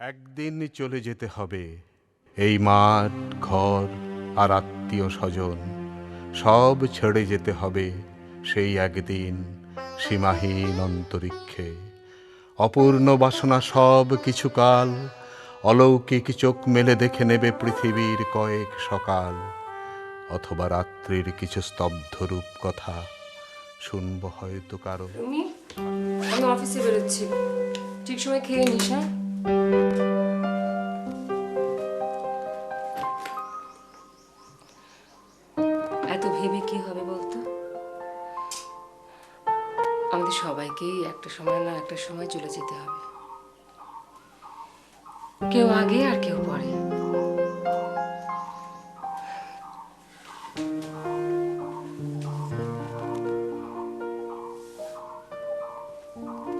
একদিন চলে যেতে হবে এই মাঠ ঘর আর আত্মীয় স্বজন, সব ছেড়ে যেতে হবে সেই একদিন সীমাহীন অন্তরিক্ষে। অপূর্ণ বাসনা সব কিছু কাল অলৌকিক চোখ মেলে দেখে নেবে পৃথিবীর কয়েক সকাল, অথবা রাত্রির কিছু স্তব্ধ রূপ কথা শুনবো হয়তো কারো। আমি অফিসে বেরোচ্ছি, ঠিক সময় খেয়ে নিস। হ্যাঁ, এত ভেবে কি হবে বলতো? আমাদের সবাইকেই একটা সময় না একটা সময় চলে যেতে হবে, কেউ আগে আর কেউ পরে।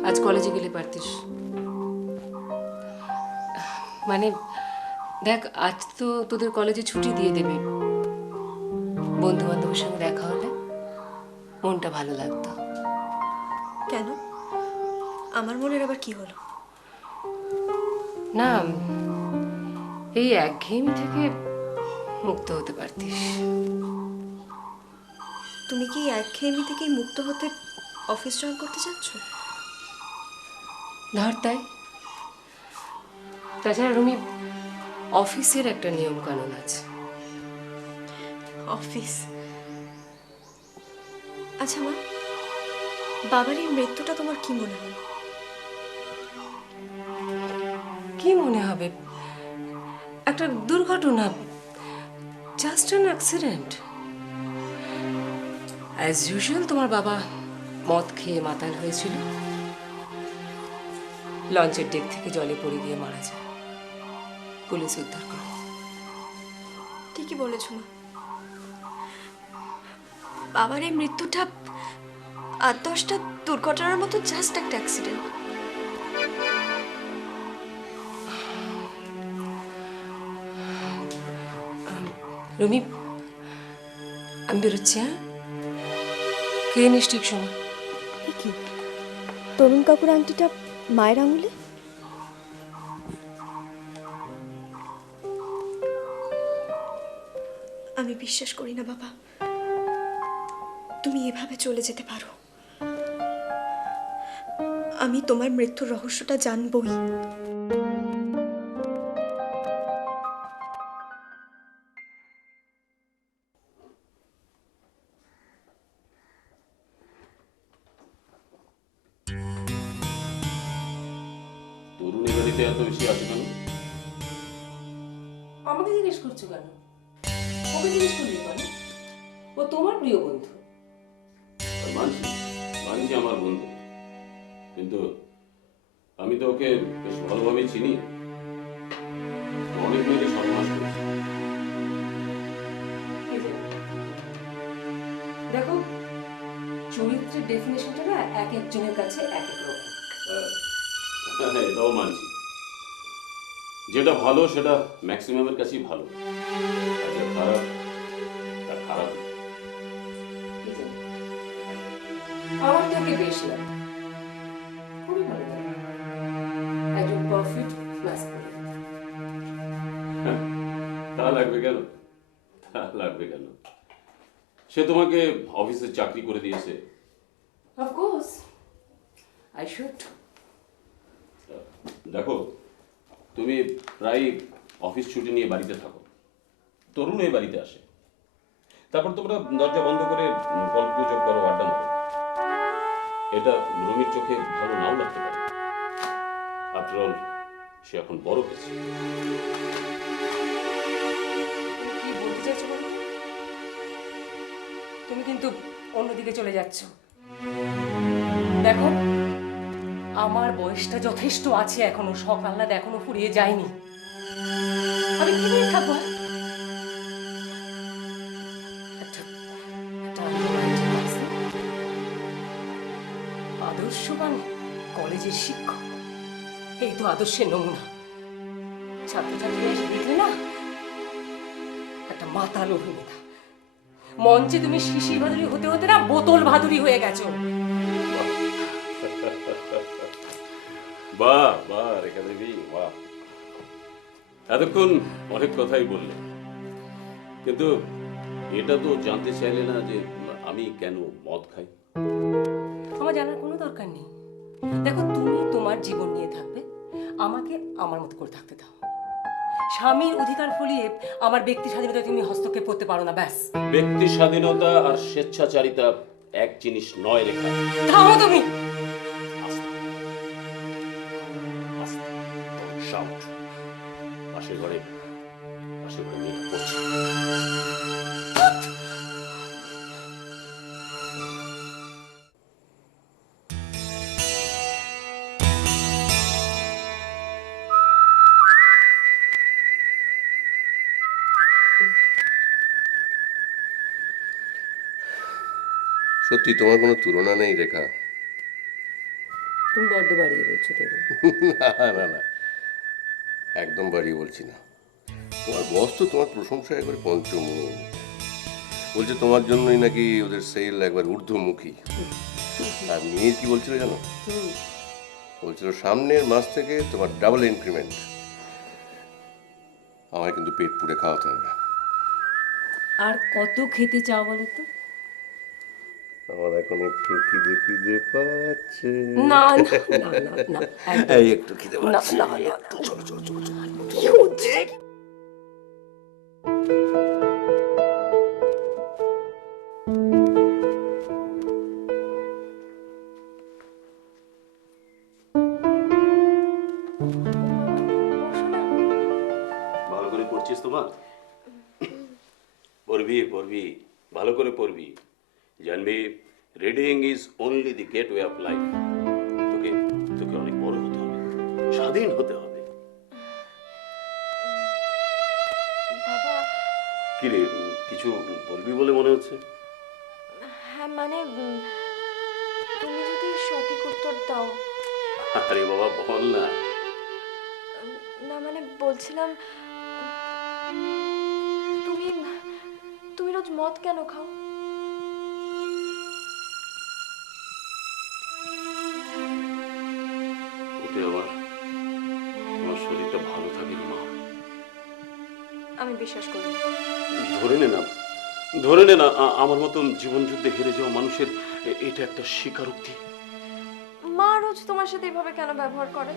আজ কলেজে গেলে পারতিস, মানে দেখ আজ তো তোদের কলেজে ছুটি দিয়ে দেবে, বন্ধু বান্ধবের সঙ্গে দেখা হলে মনটা ভালো লাগতো। কেন, আমার মনের আবার কি হলো? না, এই একঘেয়েমি থেকে মুক্ত হতে পারতিস। তুমি কি একঘেয়েমি থেকেই মুক্ত হতে অফিস জয়েন করতে চাচ্ছ? ধর তাই। তাছাড়া রুমি, অফিসের একটা নিয়ম কানুন আছে। অফিস? আচ্ছা মা, বাবার এই মৃত্যুটা তোমার কি মনে হয়? কি মনে হবে? একটা দুর্ঘটনা, just an accident. As usual তোমার বাবা মদ খেয়ে মাতাল হয়েছিল, লঞ্চের ডেক থেকে জলে পড়ে গিয়ে মারা যায়, পুলিশ উদ্ধার করে। ঠিকই বলেছ মা, বাবার এই মৃত্যুটা 8-10টা দুর্ঘটনার মতো জাস্ট একটা অ্যাক্সিডেন্ট। রুমি, আমি বেরোচ্ছি। হ্যাঁ, কে নিস ঠিক সময়। এ কি, তরুণ কাকুর আংটিটা মায়ের আঙুলে? আমি বিশ্বাস করি না বাবা, তুমি এভাবে চলে যেতে পারো। আমি তোমার মৃত্যুর রহস্যটা জানবই। তরুণী বাড়িতে এত বেশি আসে কেন? আমাকে জিজ্ঞেস করছো কেন? ওকে জিজ্ঞেস করলি কেন? ও তোমার প্রিয় বন্ধু। আর মানছি মানছি আমার বন্ধু, কিন্তু আমি তো ওকে বেশ ভালোভাবেই চিনি। ও অনেক মেয়েকে সর্বনাশ করেছে। দেখো, চরিত্রের ডেফিনেশনটা না এক একজনের কাছে এক এক রকম। হ্যাঁ, এটাও মানছি। যেটা ভালো সেটা ম্যাক্সিমামের কাছেই ভালো, আর যেটা খারাপ তা খারাপ। কি জানি, আমার থেকে বেশ লাগে, খুবই ভালো লাগে। একজন পারফেক্ট ম্যাসকুলিন। তা লাগবে কেন? তা লাগবে কেন? সে তোমাকে অফিসে চাকরি করে দিয়েছে। Of course I should. দেখো, তুমি প্রায় অফিস ছুটি নিয়ে বাড়িতে থাকো, তরুণ এই বাড়িতে আসে, তারপর তোমরা দরজা বন্ধ করে গল্প গুজব করো, আড্ডা মারো। এটা রুমির চোখে ভালো নাও লাগতে পারে। আফটার অল সে এখন বড় হয়েছে। কি বলতে চাইছো বলো? তুমি কিন্তু অন্যদিকে চলে যাচ্ছ। দেখো, আমার বয়সটা যথেষ্ট আছে এখনো, শখ আহ্লাদ এখনো ফুরিয়ে যায়নি। আমি কি নিয়ে থাকবো? একটা romantic আছে। আদর্শবান কলেজের শিক্ষক, এই তো আদর্শের নমুনা। ছাত্রছাত্রীরা এসে দেখলে না, একটা মাতাল অভিনেতা। মঞ্চে তুমি শিশির ভাদুরী হতে হতে না বোতল ভাদুরী হয়ে গেছো। বাহ বাহ রেখা দেবী, বাহ। এতক্ষণ অনেক কথাই বললে, কিন্তু এটা তো জানতে চাইলে না যে আমি কেন মদ খাই। আমার জানার কোনো দরকার নেই। দেখো, তুমি তোমার জীবন নিয়ে থাকবে, আমাকে আমার মতো করে থাকতে দাও। স্বামীর অধিকার ফলিয়ে আমার ব্যক্তি স্বাধীনতা তুমি হস্তক্ষেপ করতে পারো না, ব্যাস। ব্যক্তি স্বাধীনতা আর স্বেচ্ছাচারিতা এক জিনিস নয় রেখা। থামো তুমি। শাউট। পাশের ঘরে মেয়েটা পড়ছে। সত্যি তোমার কোনো তুলনা নেই রেখা। তুমি বড্ড বাড়িয়ে বলছো দেবো। না না না, একদম বাড়িয়ে বলছি না। তোমার বস তো তোমার প্রশংসা একবার পঞ্চমুখ। বলছে তোমার জন্যই নাকি ওদের সেল একবার ঊর্ধ্বমুখী। আর মেয়ের কি বলছিল জানো? বলছিল সামনের মাস থেকে তোমার ডাবল ইনক্রিমেন্ট। আমায় কিন্তু পেট পুড়ে খাওয়াতে হবে। আর কত খেতে চাও বলো তো? আমার এখন একটু খিদে খিদে পাচ্ছে। না না না না না, একদম এই একটু খিদে না পাচ্ছে। না না। চলো চলো চলো চলো। কি হচ্ছে? ভালো করে পড়ছিস তোমার? পড়বি পড়বি, ভালো করে পড়বি। জানবি, reading is only the gateway of life. তোকে তোকে অনেক বড় হতে হবে, স্বাধীন হতে হবে। বাবা, কি রে, কিছু বলবি বলে মনে হচ্ছে? হ্যাঁ মানে সঠিক উত্তর দাও। আরে বাবা বল না। না মানে বলছিলাম, তুমি তুমি রোজ মদ কেন খাও? ওতে আমার আমার শরীরটা ভালো থাকে রে মা। আমি বিশ্বাস করি না। ধরে নে না, ধরে নে না, আমার মতন জীবন যুদ্ধে হেরে যাওয়া মানুষের এটা একটা স্বীকারোক্তি। মা রোজ তোমার সাথে এভাবে কেন ব্যবহার করে?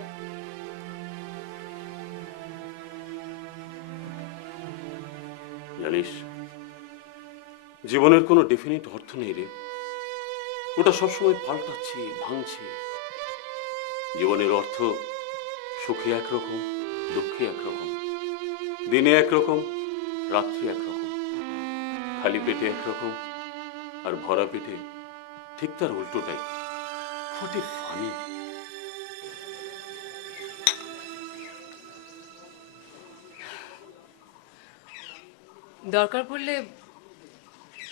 জানিস, জীবনের কোনো ডেফিনিট অর্থ নেই রে, ওটা সবসময় পাল্টাচ্ছে, ভাঙছে। জীবনের অর্থ সুখে একরকম, দুঃখে একরকম, দিনে একরকম, রাত্রি একরকম, খালি পেটে একরকম, আর ভরা পেটে ঠিক তার উল্টোটাই। What a funny. দরকার পড়লে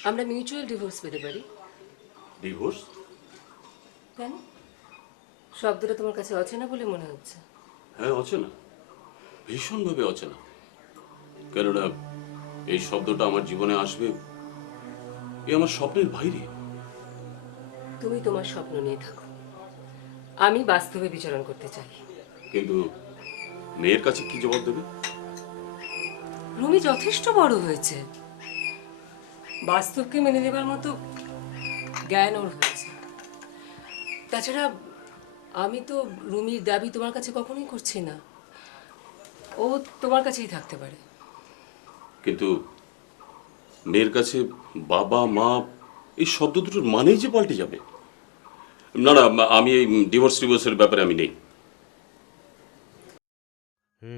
আমরা মিউচুয়াল ডিভোর্স পেতে পারি। ডিভোর্স? কেন? শব্দটা তোমার কাছে অচেনা বলে মনে হচ্ছে। হ্যাঁ, অচেনা, ভীষণভাবে অচেনা। কেননা এই শব্দটা আমার জীবনে আসবে এ আমার স্বপ্নের বাইরে। তুমি তোমার স্বপ্ন নিয়ে থাকো, আমি বাস্তবে বিচরণ করতে চাই। কিন্তু মেয়ের কাছে কি জবাব দেবে? রুমি যথেষ্ট বড় হয়েছে, বাস্তবকে মেনে নেবার মতো জ্ঞান ওর হয়েছে। তাছাড়া আমি তো রুমির দাবি তোমার কাছে কখনোই করছি না, ও তোমার কাছেই থাকতে পারে। কিন্তু মেয়ের কাছে বাবা মা এই শব্দ দুটোর মানেই যে পাল্টে যাবে। না না, আমি এই ডিভোর্সের ব্যাপারে আমি নেই।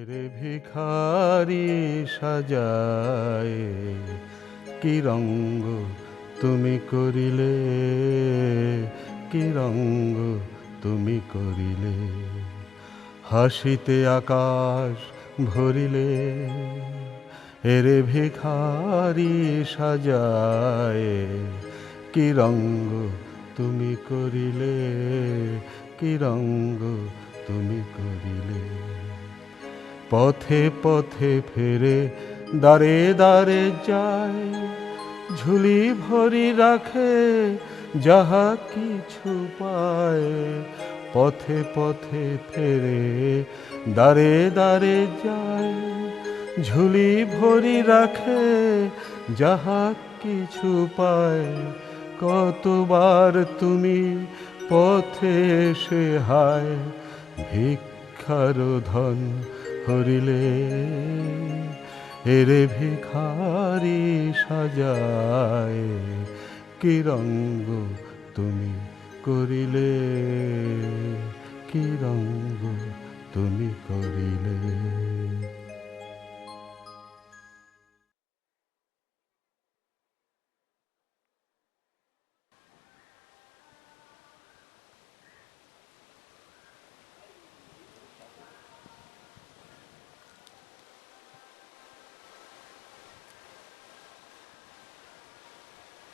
রে ভিখারি সাজায় কি রঙ্গ তুমি করিলে, কি রঙ্গ তুমি করিলে, হাসিতে আকাশ ভরিলে। এরে ভিখারি সাজায় কি রঙ্গ তুমি করিলে, কি রঙ্গ তুমি করিলে। পথে পথে ফেরে দাঁড়ে দাঁড়ে যায়, ঝুলি ভরি রাখে যাহা কিছু পায়। পথে পথে ফেরে দাঁড়ে দাঁড়ে যায়, ঝুলি ভরি রাখে যাহা কিছু পায়। কতবার তুমি পথে এসে হায় ভিক্ষার ধন হরিলে। এরে ভিখারি সাজায় কি রঙ্গ তুমি করিলে, কি রঙ্গ তুমি করিলে।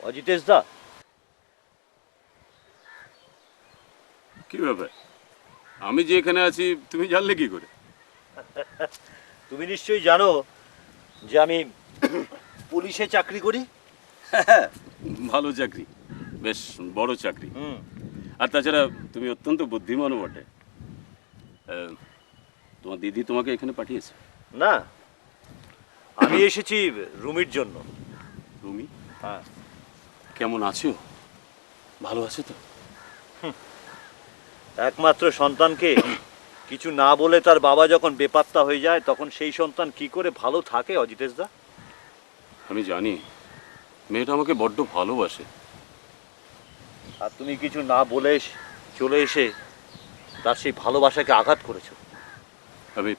অজিতেশ দা, কি ব্যাপার? আমি যে এখানে আছি তুমি জানলে কি করে? তুমি নিশ্চয়ই জানো যে আমি পুলিশে চাকরি করি। ভালো চাকরি, বেশ বড় চাকরি। আর তাছাড়া তুমি অত্যন্ত বুদ্ধিমানও বটে। তোমার দিদি তোমাকে এখানে পাঠিয়েছে? না, আমি এসেছি রুমির জন্য। রুমি? হ্যাঁ। কেমন আছো? ভালো আছে তো? একমাত্র সন্তানকে কিছু না বলে তার বাবা যখন বেপাত্তা হয়ে যায়, তখন সেই সন্তান কি করে ভালো থাকে অজিতেশ দা? আমি জানি মেয়েটা আমাকে বড্ড ভালোবাসে। আর তুমি কিছু না বলে চলে এসে তার সেই ভালোবাসাকে আঘাত করেছো। আমি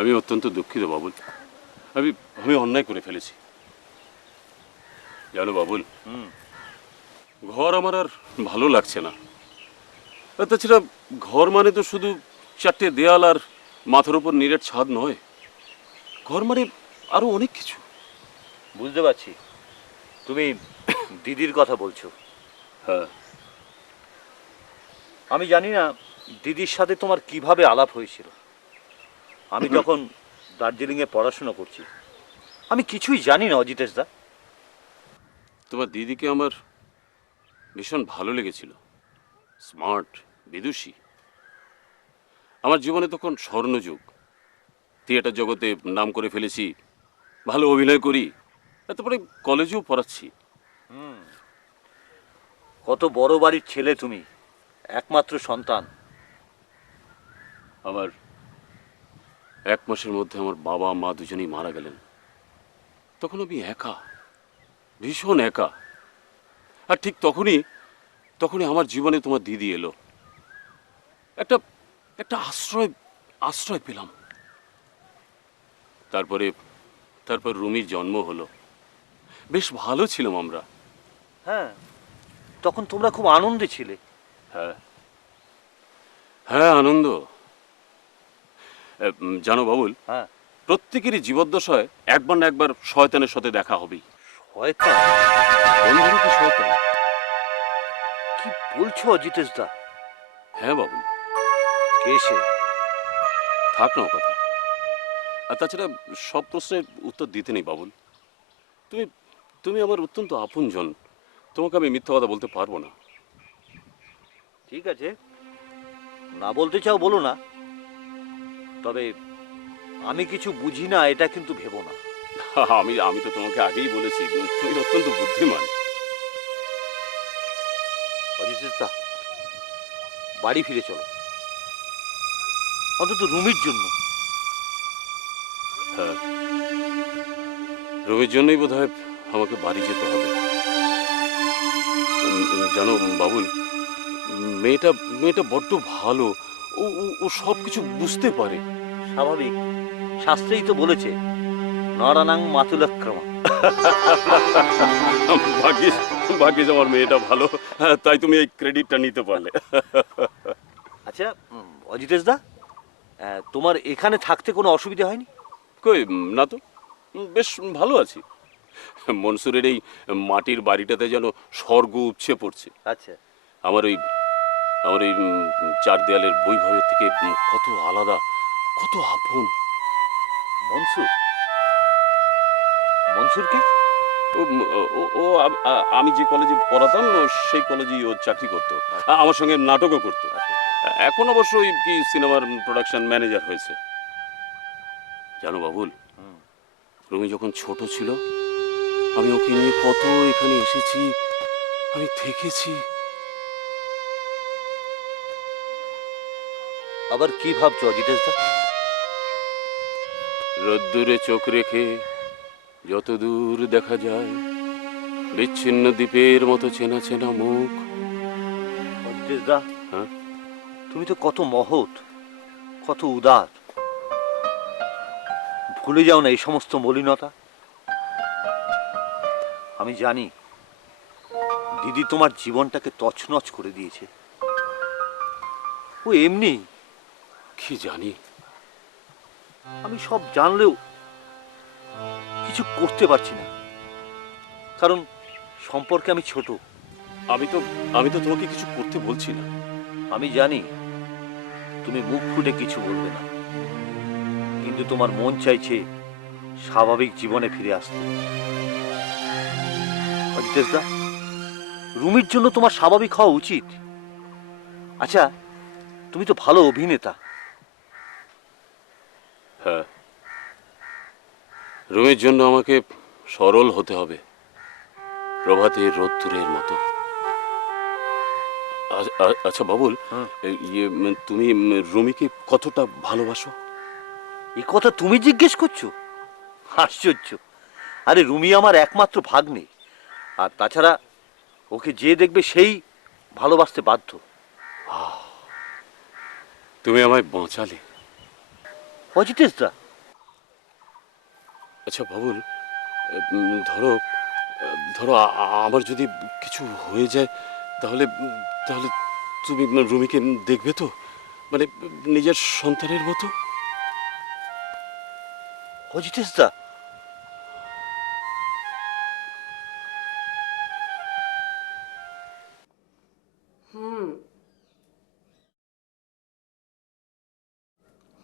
আমি অত্যন্ত দুঃখিত বাবুল। আমি আমি অন্যায় করে ফেলেছি জানো বাবুল। ঘর আমার আর ভালো লাগছে না। আর তাছাড়া ঘর মানে তো শুধু চারটে দেয়াল আর মাথার উপর নিরেট ছাদ নয়, ঘর মানে আরো অনেক কিছু। বুঝতে পারছি তুমি দিদির কথা বলছো। হ্যাঁ, আমি জানি না দিদির সাথে তোমার কিভাবে আলাপ হয়েছিল। আমি যখন দার্জিলিংয়ে পড়াশোনা করছি, আমি কিছুই জানি না অজিতেশ দা। তোমার দিদিকে আমার ভীষণ ভালো লেগেছিল। স্মার্ট, বিদুষী। আমার জীবনে তখন স্বর্ণযুগ। থিয়েটার জগতে নাম করে ফেলেছি, ভালো অভিনয় করি, তারপরে কলেজেও পড়াচ্ছি। কত বড় বাড়ির ছেলে তুমি, একমাত্র সন্তান। আমার 1 মাসের মধ্যে আমার বাবা মা দুজনেই মারা গেলেন। তখন আমি একা, ভীষণ একা। আর ঠিক তখনই তখনই আমার জীবনে তোমার দিদি এলো। একটা একটা আশ্রয় আশ্রয় পেলাম। তারপরে তারপর রুমির জন্ম হলো। বেশ ভালো ছিলাম আমরা। হ্যাঁ, তখন তোমরা খুব আনন্দে ছিলে। হ্যাঁ হ্যাঁ, আনন্দ। জানো বাবুল, হ্যাঁ। প্রত্যেকেরই জীবদ্দশায় একবার না একবার শয়তানের সাথে দেখা হবেই। শয়তান? বন্ধুরূপী শয়তান। কি বলছো অজিতেশ দা? হ্যাঁ বাবুল, কে সে? থাক না ও কথা। আর তাছাড়া সব প্রশ্নের উত্তর দিতে নেই বাবুল। তুমি তুমি আমার অত্যন্ত আপনজন। তোমাকে আমি মিথ্যা কথা বলতে পারবো না। ঠিক আছে, না বলতে চাও বলো না। তবে আমি কিছু বুঝি না এটা কিন্তু ভেবো না। আমি আমি তো তোমাকে আগেই বলেছি, তুমি অত্যন্ত বুদ্ধিমান। অজিতেশ দা, বাড়ি ফিরে চলো, অন্তত রুমির জন্য। হ্যাঁ, রবির জন্যই বোধ হয় আমাকে বাড়ি যেতে হবে। জানো বাবুল, মেয়েটা মেয়েটা বড্ড ভালো। ও ও ও সব কিছু বুঝতে পারে। স্বাভাবিক, শাস্ত্রেই তো বলেছে নরানাং মাতুলক্রমা। ভাগ্যিস ভাগ্যিস আমার মেয়েটা ভালো, তাই তুমি এই ক্রেডিটটা নিতে পারলে। আচ্ছা অজিতেশ দা, তোমার এখানে থাকতে কোনো অসুবিধা হয়নি? কই, না তো, বেশ ভালো আছি। মনসুরের এই মাটির বাড়িটাতে যেন স্বর্গ উপছে পড়ছে। আচ্ছা। আমার ওই চার দেয়ালের বৈভবের থেকে কত আলাদা, কত আপন। মনসুর? মনসুরকে? ও ও আমি যে কলেজে পড়াতাম সেই কলেজেই ও চাকরি করতো। আমার সঙ্গে নাটকও করতো। এখন অবশ্য ওই কি সিনেমার প্রোডাকশন ম্যানেজার হয়েছে। জানো বাবুল, রুমি যখন ছোট ছিল আমি ওকে নিয়ে কত এখানে এসেছি, আমি থেকেছি। আবার কি ভাবছো অজিতেশ দা? রোদ্দুরে চোখ রেখে যত দূর দেখা যায় বিচ্ছিন্ন দ্বীপের মতো চেনা চেনা মুখ। অজিতেশ দা, হ্যাঁ, তুমি তো কত মহৎ, কত উদার। ভুলে যাও না এই সমস্ত মলিনতা। আমি জানি দিদি তোমার জীবনটাকে তছনছ করে দিয়েছে। ও এমনি। কি জানি। আমি সব জানলেও কিছু করতে পারছি না, কারণ সম্পর্কে আমি ছোট। আমি তো তোমাকে কিছু করতে বলছি না। আমি জানি তুমি মুখ ফুটে কিছু বলবে না, কিন্তু তোমার মন চাইছে স্বাভাবিক জীবনে ফিরে আসতে। অজিতেশ দা, রুমির জন্য তোমার স্বাভাবিক হওয়া উচিত। আচ্ছা, তুমি তো ভালো অভিনেতা। হ্যাঁ, রুমির জন্য আমাকে সরল হতে হবে, প্রভাতের রোদ্দুরের মতো। আচ্ছা বাবুল, তুমি রুমিকে কতটা ভালোবাসো? এই কথা তুমি জিজ্ঞেস করছো? আশ্চর্য। আরে রুমি আমার একমাত্র ভাগ্নে, আর তাছাড়া ওকে যে দেখবে সেই ভালোবাসতে বাধ্য। তুমি আমায় বাঁচালে। অজিতেশ দা, আচ্ছা বাবুল, ধরো ধরো আমার যদি কিছু হয়ে যায়, তাহলে তাহলে তুমি রুমিকে দেখবে তো, মানে নিজের সন্তানের মতো? অজিতেশ দা,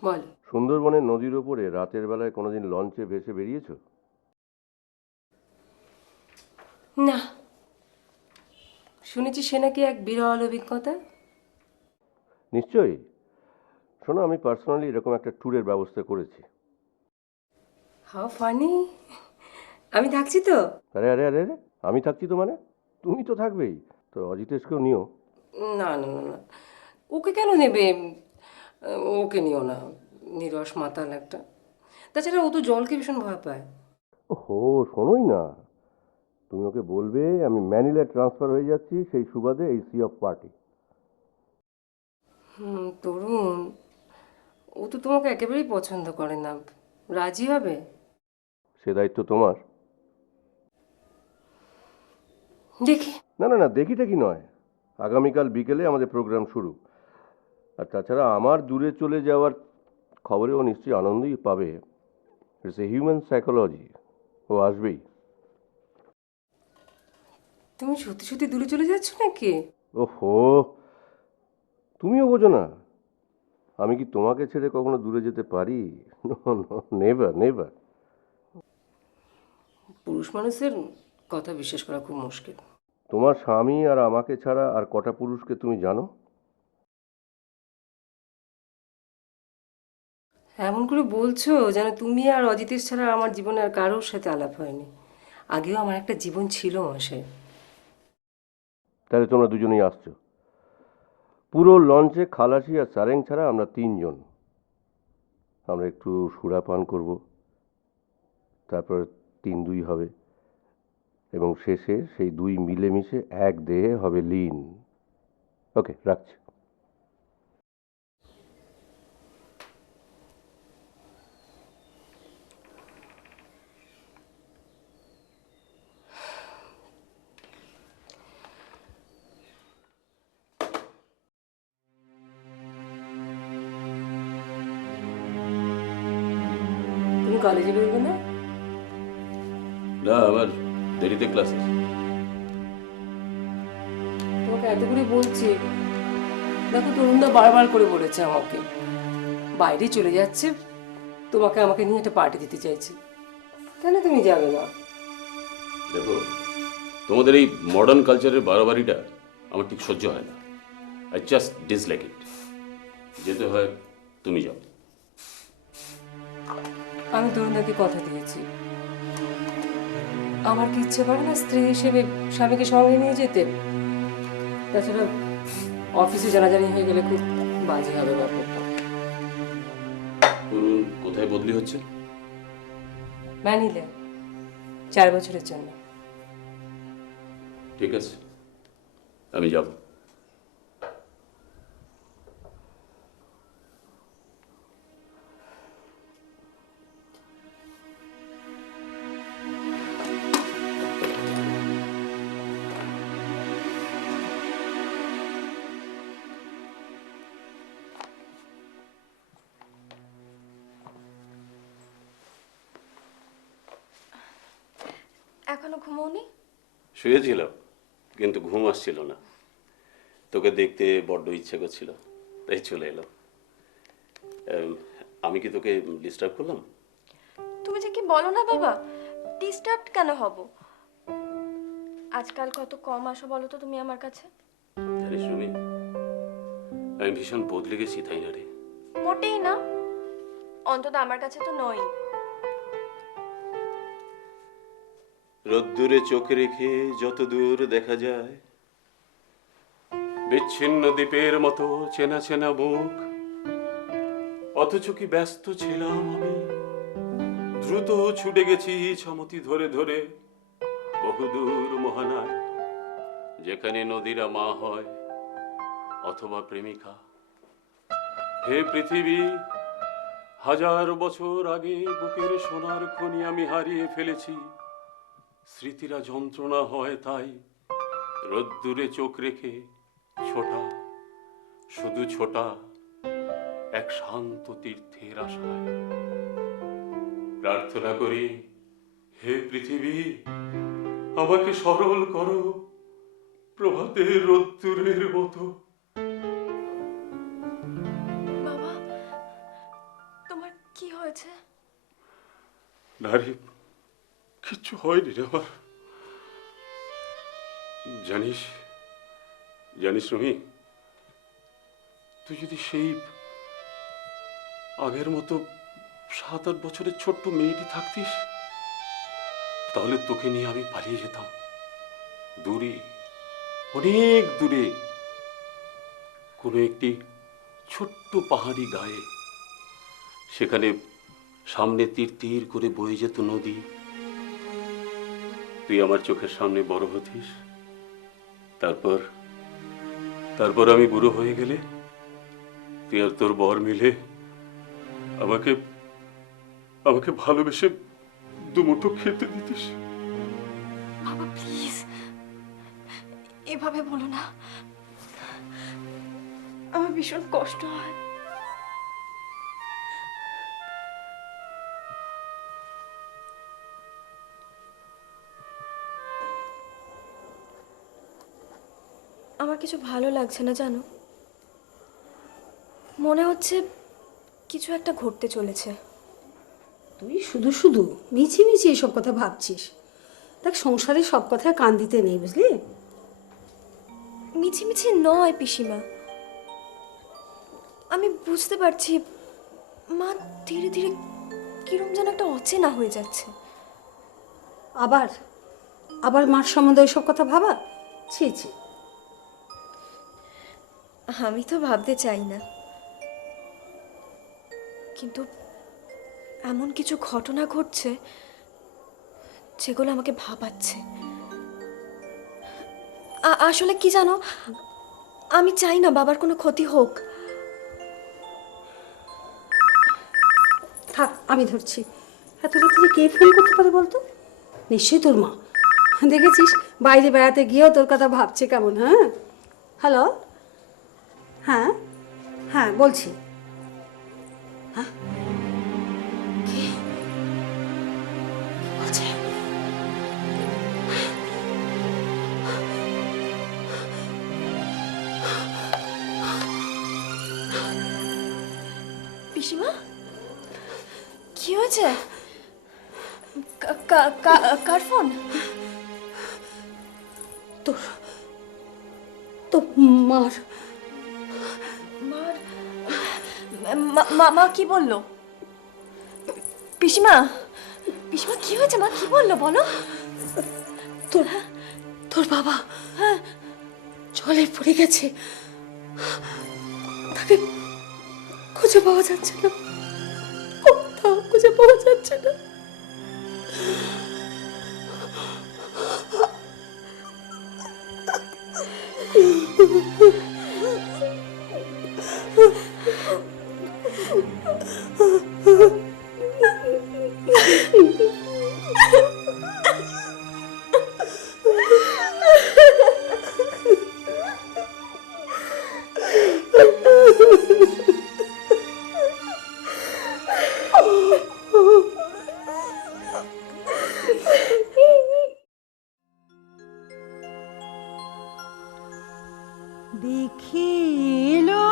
বল। সুন্দরবনের নদীর ওপরে রাতের বেলায় কোনোদিন লঞ্চে ভেসে বেরিয়েছো? না, শুনেছি সে নাকি এক বিরল অভিজ্ঞতা। নিশ্চয়ই। শোনো, আমি পার্সোনালি এরকম একটা ট্যুরের ব্যবস্থা করেছি। How funny! আমি থাকছি তো? আরে আরে আরে আরে, আমি থাকছি তো মানে? তুমি তো থাকবেই। তো অজিতেশকেও নিও। না না না না, ওকে কেন নেবে? ওকে নিও না, নিরস মাতাল একটা। তাছাড়া ও তো জলকে ভীষণ ভয় পায়। ওহো, শোনোই না, তুমি ওকে বলবে আমি ম্যানিলায় ট্রান্সফার হয়ে যাচ্ছি, সেই সুবাদে এই সি অফ পার্টি। তরুণ, ও তো তোমাকে একেবারেই পছন্দ করে না। রাজি হবে? সে দায়িত্ব তোমার। দেখি। না না না, দেখিটা কি নয়, আগামীকাল বিকেলে আমাদের প্রোগ্রাম শুরু। আর তাছাড়া আমার দূরে চলে যাওয়ার খবরে ও নিশ্চয়ই আনন্দই পাবে। ইটস এ হিউম্যান সাইকোলজি, ও আসবেই। তুমি সত্যি সত্যি দূরে চলে যাচ্ছ নাকি? ওহো, তুমিও বোঝো না, আমি কি তোমাকে ছেড়ে কখনো দূরে যেতে পারি? Never never. পুরুষ মানুষের কথা বিশ্বাস করা খুব মুশকিল। তোমার স্বামী আর আমাকে ছাড়া আর কটা পুরুষকে তুমি জানো? এমন করে বলছো যেন তুমি আর অজিতেশ ছাড়া আমার জীবনে আর কারোর সাথে আলাপ হয়নি। আগেও আমার একটা জীবন ছিল মশাই। তাহলে তোমরা দুজনেই আসছো? পুরো লঞ্চে খালাসি আর সারেং ছাড়া আমরা তিনজন। আমরা একটু সুরাপান করব, তারপর 3-2 হবে, এবং শেষে সেই দুই মিলেমিশে এক দেহে হবে লীন। ওকে, রাখছি। তুমি কলেজে বেরোবে না? না, আমার দেরিতে ক্লাস আছে। তোমাকে এত করে বলছি, দেখো তরুণদা বারবার করে বলেছে আমাকে, বাইরে চলে যাচ্ছে, তোমাকে আমাকে নিয়ে একটা পার্টি দিতে চাইছে। কেন তুমি যাবে না? দেখো, তোমাদের এই মডার্ন কালচারের বাড়াবাড়িটা আমার ঠিক সহ্য হয় না। আই জাস্ট ডিসলাইক ইট। যেতে হয় তুমি যাও। আমি তরুণদাকে কথা দিয়েছি, আমার কি ইচ্ছে করে না স্ত্রী হিসেবে স্বামীকে সঙ্গে নিয়ে যেতে? তাছাড়া অফিসে জানাজানি হয়ে গেলে খুব বাজে হবে ব্যাপারটা। তরুণ কোথায় বদলি হচ্ছে? ম্যানিলে 4 বছরের জন্য। ঠিক আছে, আমি যাব। এখনো ঘুমোওনি? শুয়েছিলাম, কিন্তু ঘুম আসছিল না। তোকে দেখতে বড্ড ইচ্ছে করছিল, তাই চলে এলাম। আমি কি তোকে ডিস্টার্ব করলাম? তুমি যে কি বলো না বাবা, ডিস্টার্বড কেন হব? আজকাল কত কম আসো বলো তো তুমি আমার কাছে। জানিস রুমি, আমি ভীষণ বদলে গেছি, তাই না রে? মোটেই না, অন্তত আমার কাছে তো নই। রোদ্দুরে চোখ রেখে যত দূর দেখা যায়, বিচ্ছিন্ন দ্বীপের মতো চেনা চেনা মুখ, অথচ কি ব্যস্ত ছিলাম আমি। দ্রুত ছুটে গেছি ছমতি ধরে ধরে বহুদূর মোহনায়, যেখানে নদীরা মা হয় অথবা প্রেমিকা। হে পৃথিবী, 1000 বছর আগে বুকের সোনার খনি আমি হারিয়ে ফেলেছি। স্মৃতিরা যন্ত্রণা হয় তাই রোদ্দুরে চোখ রেখে ছোটা, শুধু ছোটা এক শান্ত তীর্থের আশায়। প্রার্থনা করি, হে পৃথিবী, আমাকে সরল করো প্রভাতের রোদ্দুরের মতো। বাবা, না রে, কিচ্ছু হয়নি রে আমার। জানিস জানিস রুমি, তুই যদি সেই আগের মতো 7-8 বছরের ছোট্ট মেয়েটি থাকতিস, তাহলে তোকে নিয়ে আমি পালিয়ে যেতাম দূরে, অনেক দূরে, কোনো একটি ছোট্ট পাহাড়ি গায়ে। সেখানে সামনে তীর তীর করে বয়ে যেত নদী। তুই আমার চোখের সামনে বড় হতিস, তারপর তারপর আমি বুড়ো হয়ে গেলে তুই আর তোর বর মিলে আমাকে আমাকে ভালোবেসে দুমুঠো খেতে দিতিস। বাবা প্লিজ এভাবে বলো না, আমার ভীষণ কষ্ট হয়। আমার কিছু ভালো লাগছে না জানো, মনে হচ্ছে কিছু একটা ঘটতে চলেছে। তুই শুধু শুধু মিছি মিছি এসব কথা ভাবছিস। দেখ, সংসারে সব কথায় কান দিতে নেই, বুঝলি? মিছিমিছি নয় পিসিমা, আমি বুঝতে পারছি মা ধীরে ধীরে কিরম যেন একটা অচেনা হয়ে যাচ্ছে। আবার আবার মার সম্বন্ধে ওইসব কথা ভাবা? ছি ছি। আমি তো ভাবতে চাই না, কিন্তু এমন কিছু ঘটনা ঘটছে যেগুলো আমাকে ভাবাচ্ছে। আসলে কি জানো, আমি চাই না বাবার কোনো ক্ষতি হোক। থাক, আমি ধরছি। এত রাত্রে কে ফোন করতে পারে বলতো? নিশ্চয়ই তোর মা। দেখেছিস, বাইরে বেড়াতে গিয়েও তোর কথা ভাবছে কেমন। হ্যাঁ, হ্যালো, হ্যাঁ হ্যাঁ বলছি। হ্যাঁ, কে বলছে? পিসিমা কি হয়েছে? কার ফোন? তোর তোর মার। মা কি বললো? পিসিমা পিসিমা কি হয়েছে? মা কি বললো বলো? তোর তোর বাবা জলে পড়ে গেছে, তাকে খুঁজে পাওয়া যাচ্ছে না, কোথাও খুঁজে পাওয়া যাচ্ছে না। দেখিলো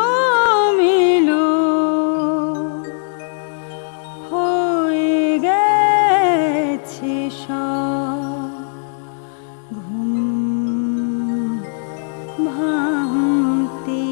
মিলো হয়ে গেছে সব, ঘুম ভাঙতে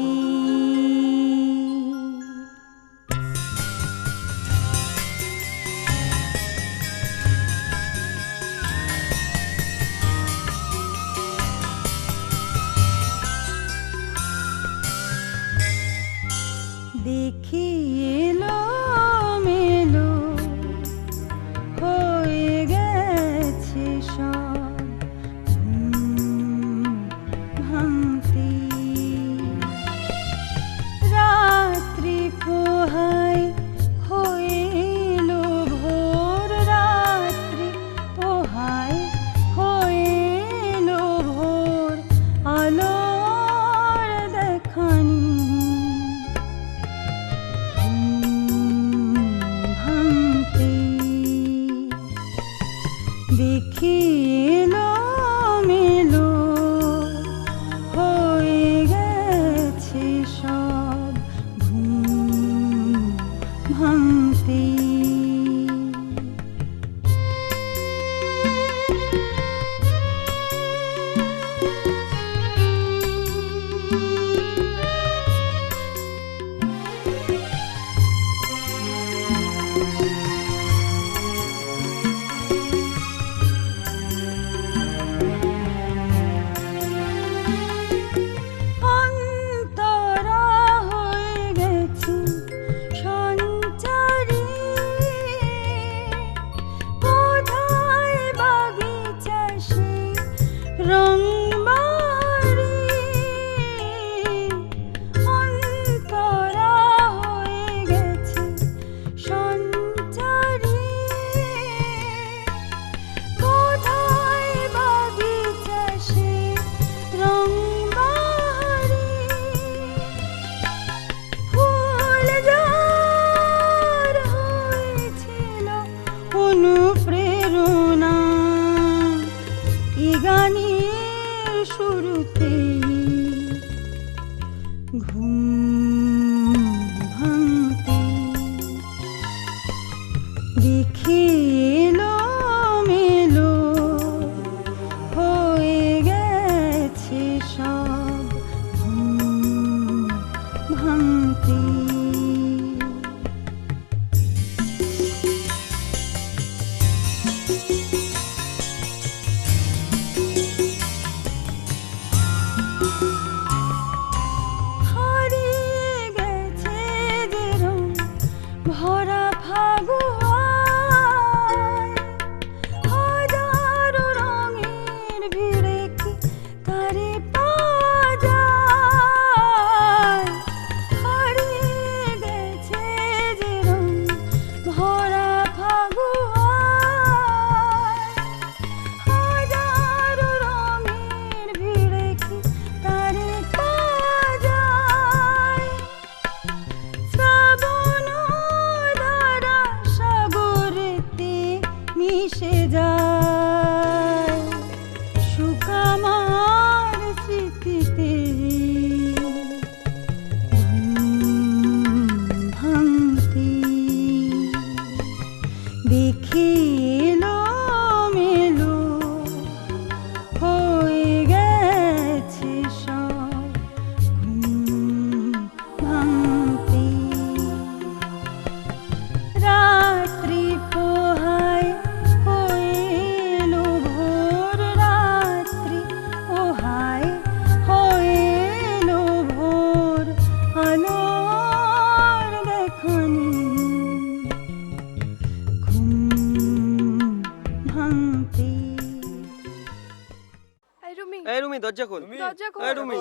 দরজা খোল। দরজা খোল। এই রুমি,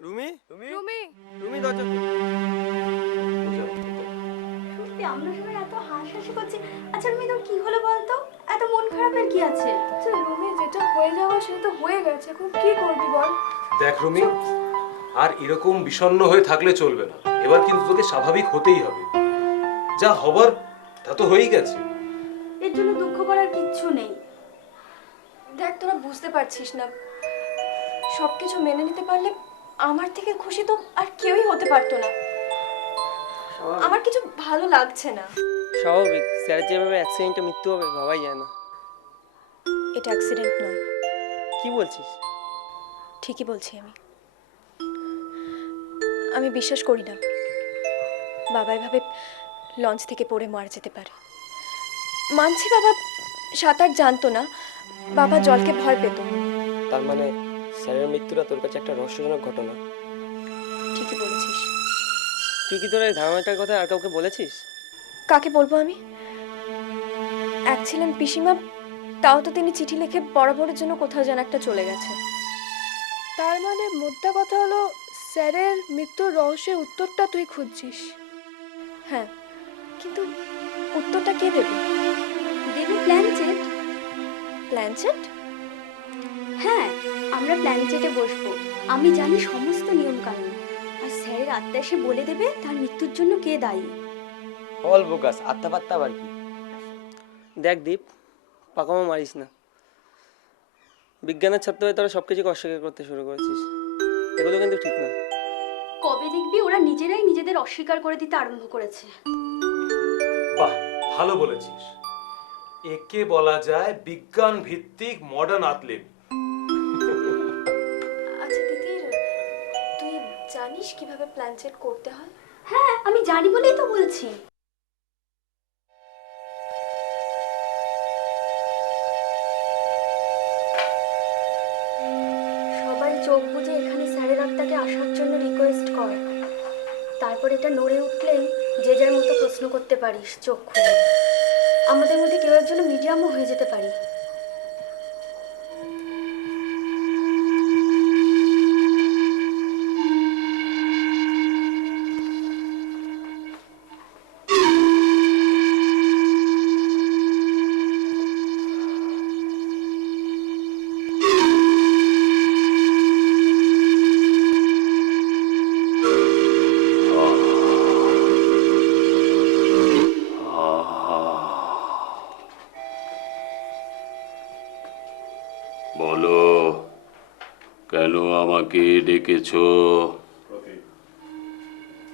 রুমি, রুমি, রুমি দরজা খোল। সত্যি আমরা সবাই এত হাসাহাসি করছি। আচ্ছা রুমি, তোর কি হলো বলতো? এত মন খারাপের কি আছে? আচ্ছা রুমি, যেটা হয়ে যাওয়া সেটা তো হয়ে গেছে, এখন কি করবি বল? দেখ রুমি, আর এরকম বিষণ্ণ হয়ে থাকলে চলবে না। এবার কিন্তু তোকে স্বাভাবিক হতেই হবে। যা হবার তা তো হয়েই গেছে। এর জন্য দুঃখ করার কিচ্ছু নেই। দেখ, তোরা বুঝতে পারছিস না, সবকিছু মেনে নিতে পারলে আমার থেকে খুশি তো আর কেউই হতে পারতো না। আমার কিছু ভালো লাগছে না। স্বাভাবিক, স্যার যেভাবে অ্যাক্সিডেন্টে মৃত্যু হবে ভাবাই যায় না। এটা অ্যাক্সিডেন্ট নয়। কি বলছিস? ঠিকই বলছি আমি বিশ্বাস করি না বাবা এভাবে লঞ্চ থেকে পড়ে মারা যেতে পারে। মানছি বাবা সাঁতার জানতো না, বাবা জলকে ভয় পেত। তার মানে স্যারের মৃত্যুটা তোর কাছে একটা রহস্যজনক ঘটনা। ঠিকই বলেছিস। তুই কি তোর এই ধারণাটার কথা আর কাউকে বলেছিস? কাকে বলবো আমি? এক ছিলেন পিসিমা, তাও তো তিনি চিঠি লিখে বরাবরের জন্য কোথাও যেন একটা চলে গেছে। তার মানে মোদ্দা কথা হলো স্যারের মৃত্যুর রহস্যের উত্তরটা তুই খুঁজছিস। হ্যাঁ, কিন্তু উত্তরটা কে দেবে? দেবে প্ল্যানচেট। প্ল্যানচেট? হ্যাঁ, আমরা প্ল্যানচেটে বসবো। আমি জানি সমস্ত নিয়ম কানুন, আর স্যারের আত্মা এসে বলে দেবে তার মৃত্যুর জন্য কে দায়ী। অল বোগাস, আত্মা পাত্তা আবার কি? দেখ দীপ, পাকামো মারিস না। বিজ্ঞানের ছাত্র হয়ে তোরা সব কিছুকে অস্বীকার করতে শুরু করেছিস, এগুলো কিন্তু ঠিক না। কবে দেখবি ওরা নিজেরাই নিজেদের অস্বীকার করে দিতে আরম্ভ করেছে। বাহ, ভালো বলেছিস। একে বলা যায় বিজ্ঞান ভিত্তিক মডার্ন আতলেট। আচ্ছা তিতির, তুই জানিস কিভাবে প্ল্যানচেট করতে হয়? হ্যাঁ, আমি জানি বলেই তো বলছি। সবাই চোখ বুজে এখানে স্যারের আত্মাকে আসার জন্য রিকোয়েস্ট করে। তারপর এটা নড়ে উঠলেই যে যার মতো প্রশ্ন করতে পারিস চোখ খুলে। আমাদের মধ্যে কেউ একজন মিডিয়ামও হয়ে যেতে পারি। বলো, কেন আমাকে ডেকেছো?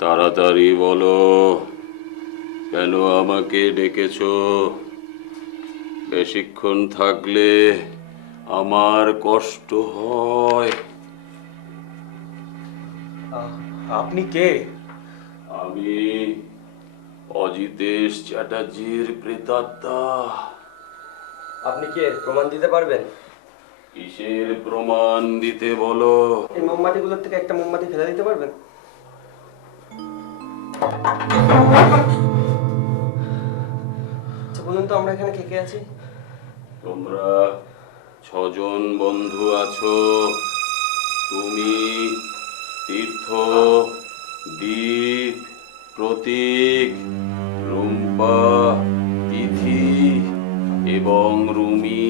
তাড়াতাড়ি বলো, কেন আমাকে ডেকেছো? বেশিক্ষণ থাকলে আমার কষ্ট হয়। আপনি কে? আমি অজিতেশ চ্যাটার্জির প্রেতাত্মা। আপনি কে প্রমাণ দিতে পারবেন? কিসের প্রমাণ দিতে বলো? এই মোমবাতিগুলোর থেকে একটা মোমবাতি ফেলে দিতে পারবেন? আচ্ছা বলুন তো, আমরা এখানে কে কে আছি? তোমরা 6 জন বন্ধু আছো। তুমি, তীর্থ, দীপ, প্রতীক, রুম্পা, তিথি এবং রুমি।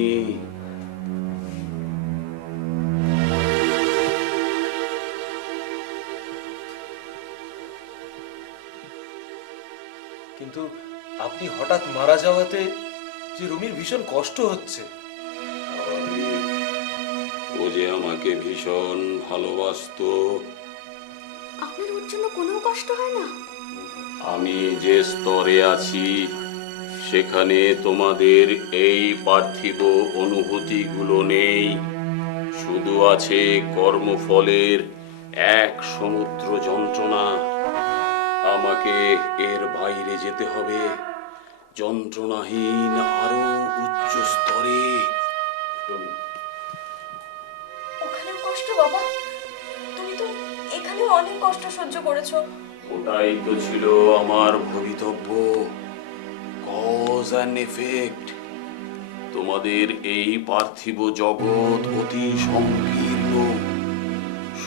কিন্তু আপনি হঠাৎ মারা যাওয়াতে যে রুমির ভীষণ কষ্ট হচ্ছে। ও যে আমাকে ভীষণ ভালোবাসতো। আপনার ওর জন্য কোনো কষ্ট হয় না? আমি যে স্তরে আছি সেখানে তোমাদের এই পার্থিব অনুভূতিগুলো নেই। শুধু আছে কর্মফলের এক সমুদ্র যন্ত্রণা। আমাকে এর বাইরে যেতে হবে, যন্ত্রণাহীন আরো উচ্চ স্তরে। ওখানেও কষ্ট বাবা? তুমি তো এখানেও অনেক কষ্ট সহ্য করেছো। ওটাই তো ছিল আমার ভবিতব্য, কজ অ্যান্ড এফেক্ট। তোমাদের এই পার্থিব জগৎ অতি সংকীর্ণ,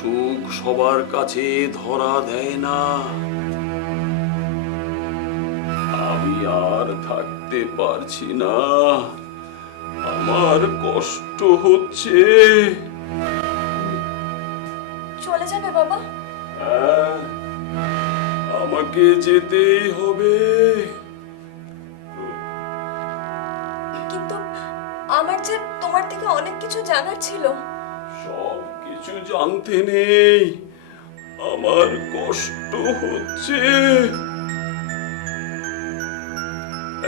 সুখ সবার কাছে ধরা দেয় না। আমি আর থাকতে পারছি না, আমার কষ্ট হচ্ছে। চলে যাবে বাবা? হ্যাঁ, আমাকে যেতেই হবে। কিন্তু আমার যে তোমার থেকে অনেক কিছু জানার ছিল। সব কিছু জানতে নেই, আমার কষ্ট হচ্ছে।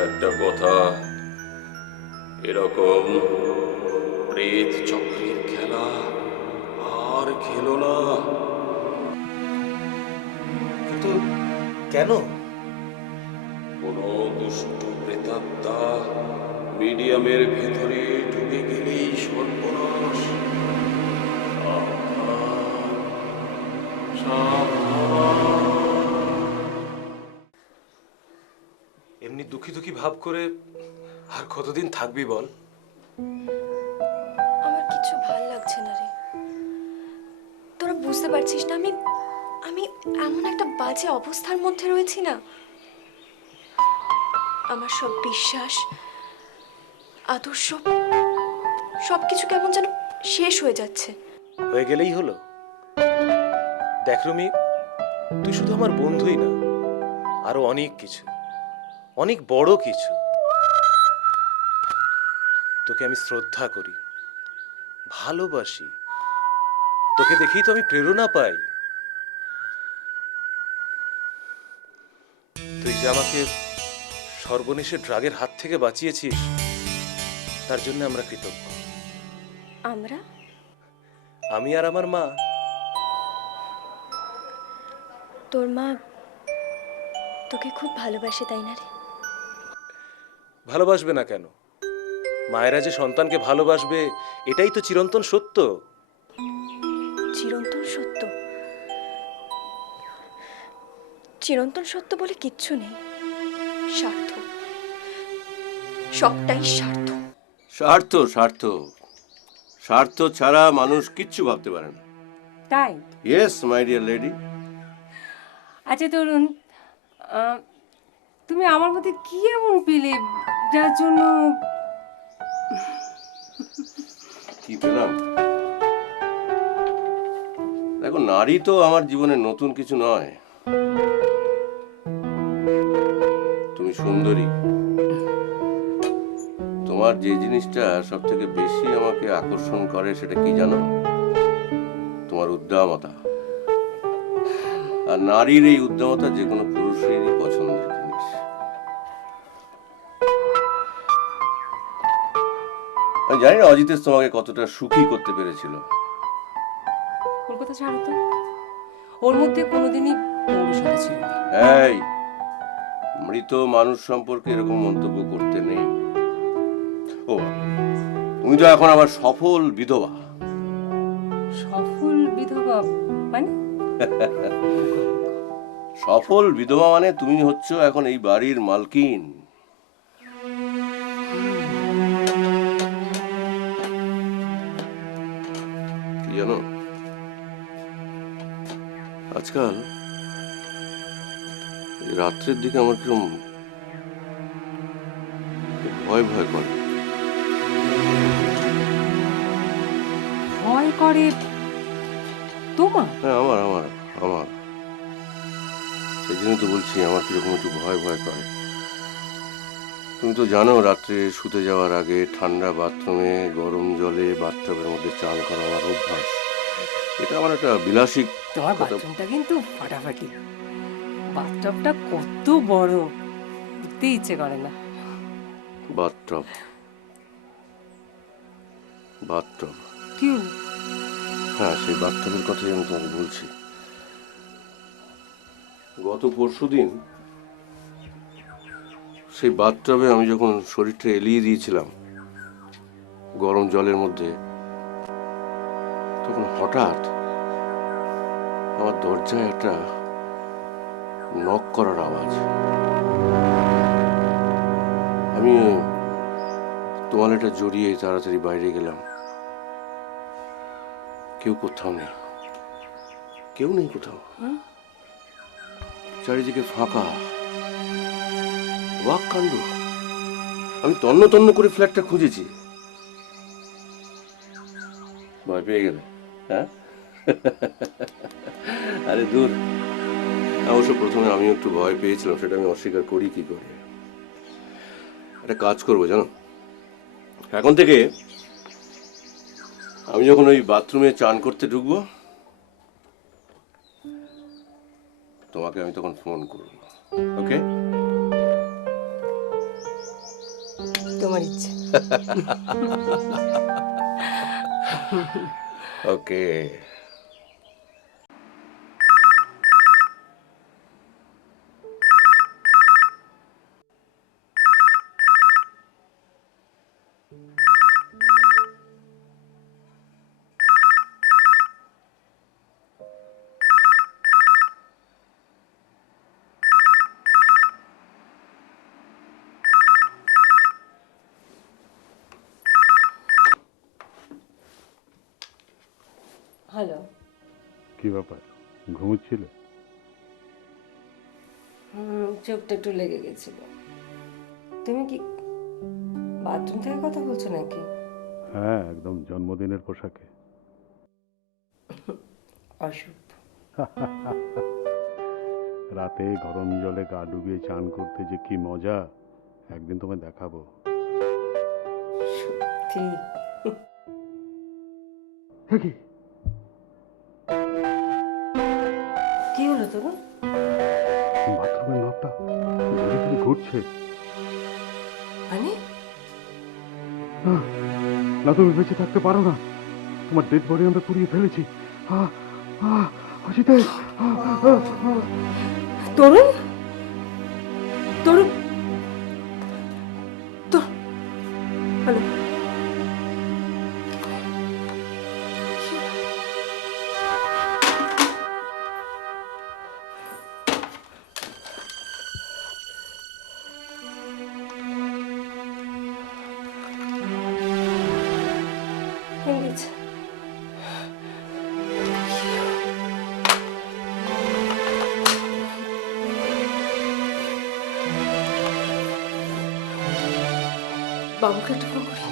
একটা কথা, এরকম প্রেত চক্রের খেলা আর খেলো না। কিন্তু কেন? কোন দুষ্ট প্রেতাত্মা মিডিয়ামের ভেতরে ঢুকে গেলেই সর্বনাশ। সাবধান, সাবধান। এমনি দুঃখী দুঃখী ভাব করে আর কতদিন থাকবি বল? আমার কিছু ভাল লাগছে না রে। তোরা বুঝতে পারছিস না আমি আমি এমন একটা বাজে অবস্থার মধ্যে রয়েছি না। আমার সব বিশ্বাস, আদর্শ সবকিছু কেমন যেন শেষ হয়ে যাচ্ছে। হয়ে গেলেই হলো। দেখ রুমি, তুই শুধু আমার বন্ধুই না, আরো অনেক কিছু, অনেক বড় কিছু। তোকে আমি শ্রদ্ধা করি, ভালোবাসি, তোকে দেখেই তো আমি প্রেরণা পাই। তুই যে আমাকে সর্বনেশে ড্রাগের হাত থেকে বাঁচিয়েছিস, তার জন্য আমরা কৃতজ্ঞ। আমরা? আমি আর আমার মা। তোর মা তোকে খুব ভালোবাসে, তাই না রে? ভালোবাসবে না কেন? মায়েরা যে সন্তানকে ভালোবাসবে, এটাই তো চিরন্তন সত্য। চিরন্তন সত্য? চিরন্তন সত্য বলে কিচ্ছু নেই। স্বার্থ, সবটাই স্বার্থ। স্বার্থ স্বার্থ স্বার্থ ছাড়া মানুষ কিচ্ছু ভাবতে পারে না। তাই? Yes my dear lady. আচ্ছা তরুণ, তুমি আমার মধ্যে কি এমন পেলে যার জন্য? কি পেলাম? দেখো, নারী তো আমার জীবনে নতুন কিছু নয়। তুমি সুন্দরী। তোমার যে জিনিসটা সব থেকে বেশি আমাকে আকর্ষণ করে সেটা কি জানো? তোমার উদ্দামতা। আর নারীর এই উদ্দামতা যে কোনো পুরুষেরই পছন্দের জিনিস। আমি জানি না অজিতেশ তোমাকে কতটা সুখী করতে পেরেছিল। ওর কথা ছাড়ো তো, ওর মধ্যে কোনোদিনই পৌরুষতা ছিল না। এই, মৃত মানুষ সম্পর্কে এরকম মন্তব্য করতে নেই। ও, তুমি তো এখন আবার সফল বিধবা। সফল বিধবা মানে? সফল বিধবা মানে তুমি হচ্ছ এখন এই বাড়ির মালকিন। কি জানো, আজকাল এই রাত্রের দিকে আমার কিরকম ভয় ভয় করে। ভয় করে তোমার? হ্যাঁ, আমার আমার আমার সেই জন্য তো বলছি আমার কিরকম একটু ভয় ভয় করে। তুমি তো জানো রাত্রে শুতে যাওয়ার আগে ঠান্ডা বাথরুমে গরম জলে বাথটাবের মধ্যে চান করা আমার অভ্যাস। এটা আমার একটা বিলাসী। তোমার বাথরুমটা কিন্তু ফাটাফাটি। বাথটবটা কত বড়, উঠতে ইচ্ছে করে না। বাথটব বাথটব কি হলো? হ্যাঁ, সেই বাথটবের কথাই আমি তোমাকে বলছি। গত পরশুদিন সেই বাথটবে আমি যখন শরীরটা এলিয়ে দিয়েছিলাম গরম জলের মধ্যে, তখন হঠাৎ আমার দরজায় একটা নক করার আওয়াজ। আমি তোয়ালেটা জড়িয়ে তাড়াতাড়ি বাইরে গেলাম। কেউ কোথাও নেই। কেউ নেই কোথাও, চারিদিকে ফাঁকা, ওয়াক কাণ্ড। আমি তন্ন তন্ন করে ফ্ল্যাটটা খুঁজেছি, ভয় পেয়ে গেলে? হ্যাঁ, আরে দূর। অবশ্য প্রথমে আমিও একটু ভয় পেয়েছিলাম, সেটা আমি অস্বীকার করি কি করে। একটা কাজ করবো জানো, এখন থেকে আমি যখন ওই বাথরুমে চান করতে ঢুকবো, তোমাকে আমি তখন ফোন করবো, ওকে? তোমার ইচ্ছে। ওকে। হ্যালো। কি ব্যাপার, ঘুমোচ্ছিলে? চোখটা একটু লেগে গেছিল। তুমি কি বাথরুম থেকে কথা বলছো নাকি? হ্যাঁ, একদম জন্মদিনের পোশাকে। অশুভ। রাতে গরম জলে গা ডুবিয়ে চান করতে যে কি মজা, একদিন তোমায় দেখাবো। সত্যি? কি হলো তোমার? বাথরুমের নবটা ঘুরে ঘুরে ঘুরছে। মানে? না, তুমি বেঁচে থাকতে পারো না। তোমার ডেড বডি আমরা পুড়িয়ে ফেলেছি। অজিতেশ! তরুণ, তরুণ, হ্যালো। গেছে। বাবুকে একটু ফোন করি।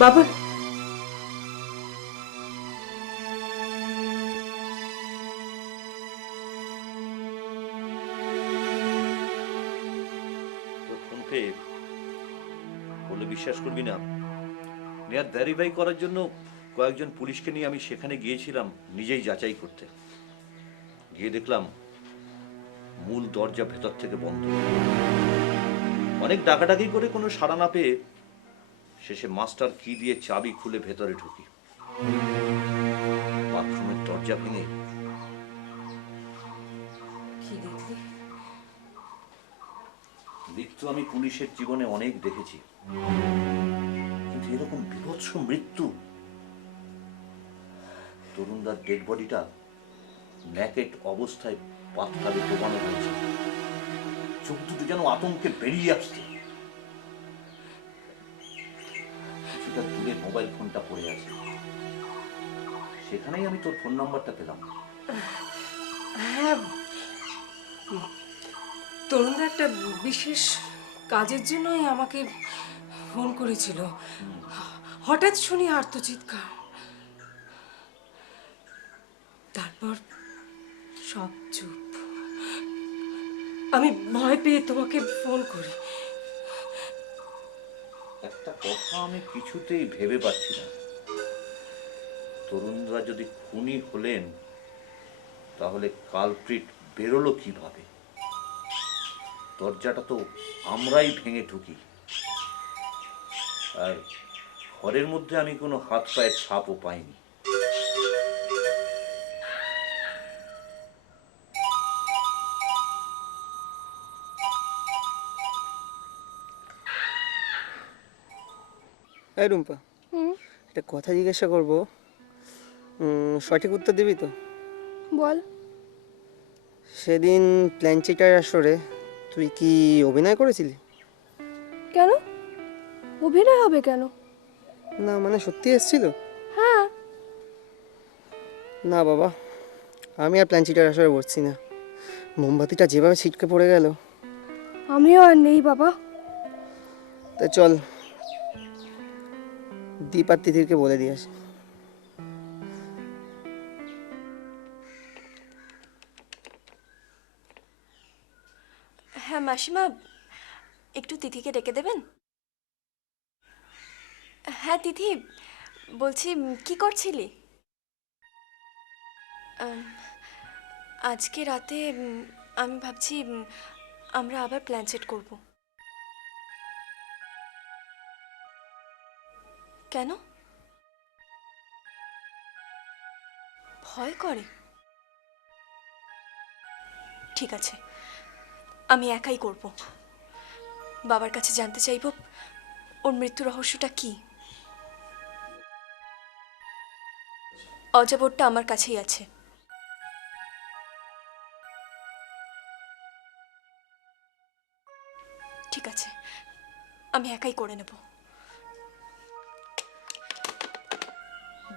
বাবু, ফোন পেয়ে বলে বিশ্বাস করবি না, নেয়ার ভেরিফাই করার জন্য কয়েকজন পুলিশকে নিয়ে আমি সেখানে গিয়েছিলাম নিজেই যাচাই করতে। গিয়ে দেখলাম মূল দরজা ভেতর থেকে বন্ধ। অনেক ডাকাডাকি করে কোনো সাড়া না পেয়ে শেষে মাস্টার কি দিয়ে চাবি খুলে ভেতরে ঢুকি। বাথরুমের দরজা ভেঙে কি দেখলি? মৃত্যু আমি পুলিশের জীবনে অনেক দেখেছি, কিন্তু এরকম বীভৎস মৃত্যু। তরুণদার ডেড বডিটা ন্যাকেট অবস্থায় পাথরে ডোবানো হয়েছে, চোখ দুটো যেন আতঙ্কে বেরিয়ে আসছে। কিছুটা দূরে মোবাইল ফোনটা পড়ে আছে, সেখানেই আমি তোর ফোন নাম্বারটা পেলাম। হ্যাঁ, তরুণদা একটা বিশেষ কাজের জন্যই আমাকে ফোন করেছিল। হঠাৎ শুনি আর্তচিৎকার, তারপর সব চুপ। আমি ভয় পেয়ে তোমাকে ফোন করি। একটা কথা আমি কিছুতেই ভেবে পাচ্ছি না, তরুণরা যদি খুনি হলেন তাহলে কালপ্রিট বেরোলো কিভাবে? দরজাটা তো আমরাই ভেঙে ঢুকি, আর ঘরের মধ্যে আমি কোনো হাত পায়ের ছাপও পাইনি। এই রুম্পা, একটা কথা জিজ্ঞাসা করবো, সঠিক উত্তর দিবি তো? বল। সেদিন প্ল্যানচিটার আসরে তুই কি অভিনয় করেছিলি? কেন? অভিনয় হবে কেন? না মানে সত্যি এসেছিল? হ্যাঁ। না বাবা, আমি আর প্ল্যানচিটার আসরে বসছি না। মোমবাতিটা যেভাবে ছিটকে পড়ে গেল। আমিও আর নেই বাবা। তা চল দীপ আর তিথিরকে বলে দিয়ে আসি। হ্যাঁ মাসিমা, একটু তিথিকে ডেকে দেবেন? হ্যাঁ তিথি, বলছি কি করছিলি? আজকে রাতে আমি ভাবছি আমরা আবার প্ল্যান সেট করব। কেন? ভয় করে? ঠিক আছে, আমি একাই করব। বাবার কাছে জানতে চাইব ওর মৃত্যু রহস্যটা কি। অজাবরটা আমার কাছেই আছে। ঠিক আছে, আমি একাই করে নেব।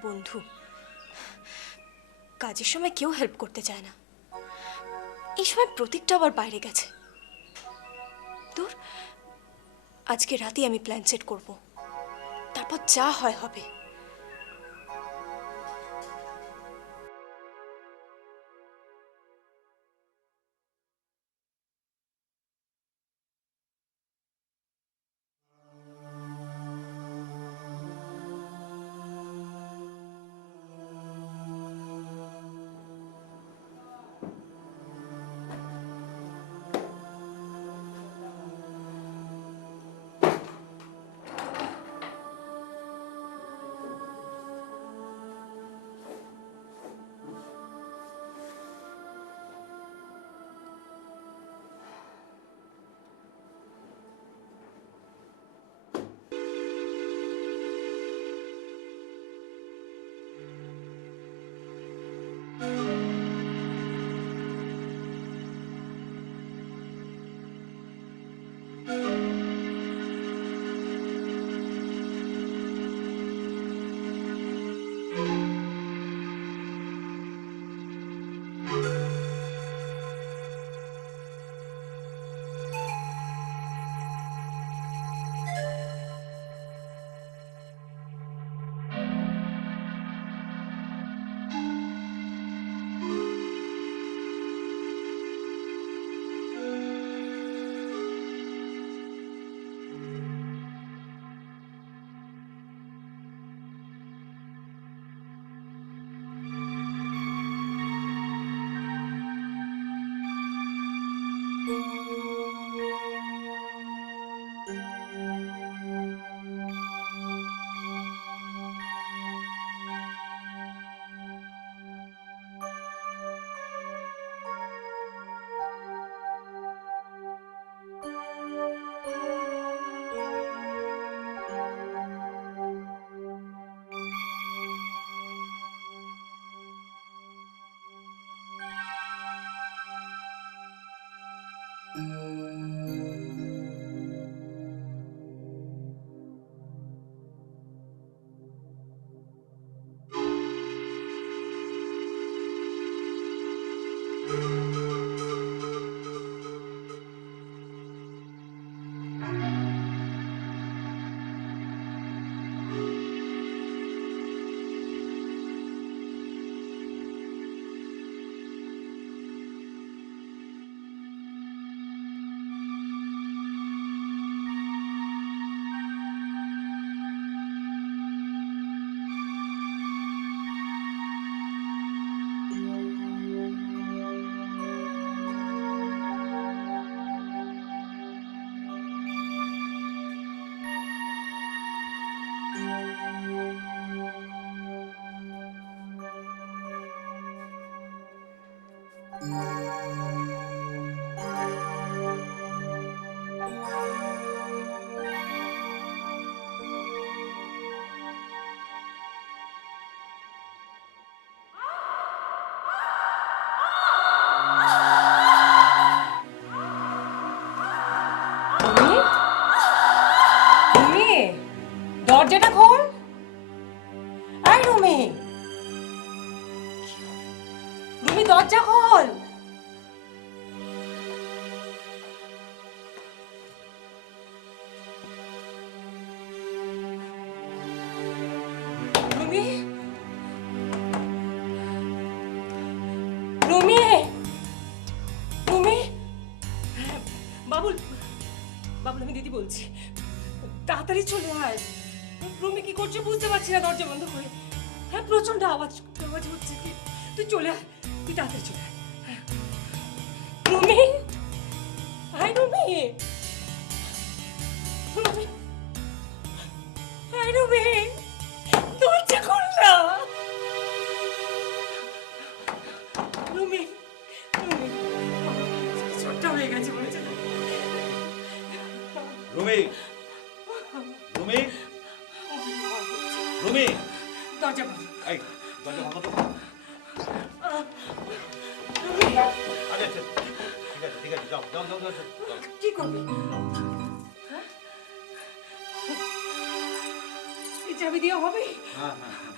বন্ধু, কাজের সময় কেউ হেল্প করতে চায় না, এই সময় প্রতীকটা আবার বাইরে গেছে। দূর, আজকে রাতেই আমি প্ল্যান সেট করব, তারপর যা হয় হবে। বাবুল, বাবুল আমি দিদি বলছি, তাড়াতাড়ি চলে আয়। রুমি কি করছে বুঝতে পারছি না, দরজা বন্ধ করে। হ্যাঁ প্রচন্ড আওয়াজ আওয়াজ হচ্ছে, তুই চলে আয়, তুই তাড়াতাড়ি চলে আয়। হ্যাঁ। রুমি, হাই রুমি, রুমি, হাই রুমি, দরজা খোল না। রুমি, রুমি, ছোট্ট হয়ে গেছে মনে হচ্ছে। রুমি, রুমি, রুমি, দরজা বন্ধ। এই দরজা বন্ধ করো। রুমি, আচ্ছা আচ্ছা, ঠিক আছে, যাও যাও যাও যাও যাও। কি করবি? হ্যাঁ? এই চাবি দিয়ে হবে? হ্যাঁ হ্যাঁ হ্যাঁ।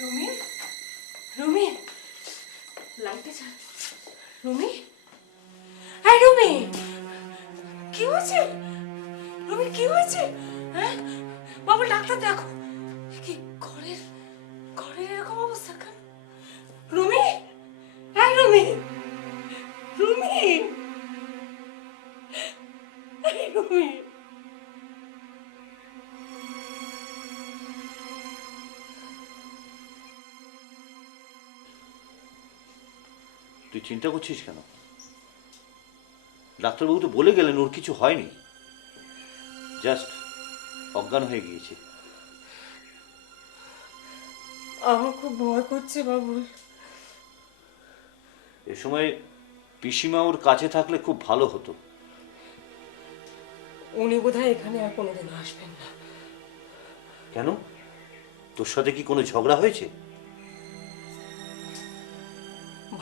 রুমি, রুমি, লাইটটা চাল। রুমি, হ্যাঁ রুমি, কি হয়েছে? রুমির কি হয়েছে? হ্যাঁ বাবু, ডাক্তার দেখো। কি ঘরের ঘরের এরকম অবস্থা কেন? রুমি, হ্যাঁ রুমি, রুমি, রুমি। তুই চিন্তা করছিস কেন? ডাক্তারবাবু তো বলে গেলেন ওর কিছু হয়নি, জাস্ট অজ্ঞান হয়ে গিয়েছে। আমার খুব ভয় করছে বাবুল। এ সময় পিসিমা ওর কাছে থাকলে খুব ভালো হতো। উনি বোধহয় এখানে আর কোনোদিন আসবেন না। কেন? তোর সাথে কি কোনো ঝগড়া হয়েছে?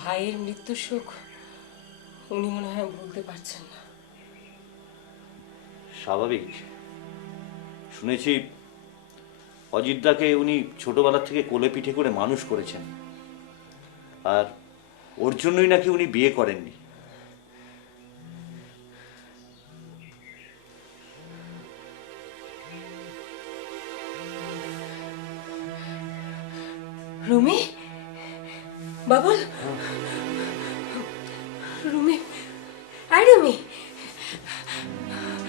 ভাইয়ের মৃত্যুর শোক উনি মনে হয় ভুলতে পারছেন না। স্বাভাবিক। শুনেছি অজিতদাকে উনি ছোটবেলা থেকে কোলে পিঠে করে মানুষ করেছেন, আর ওর জন্যই নাকি উনি বিয়ে করেননি। রুমি, বাবুল, রুমি, আয় রুমি।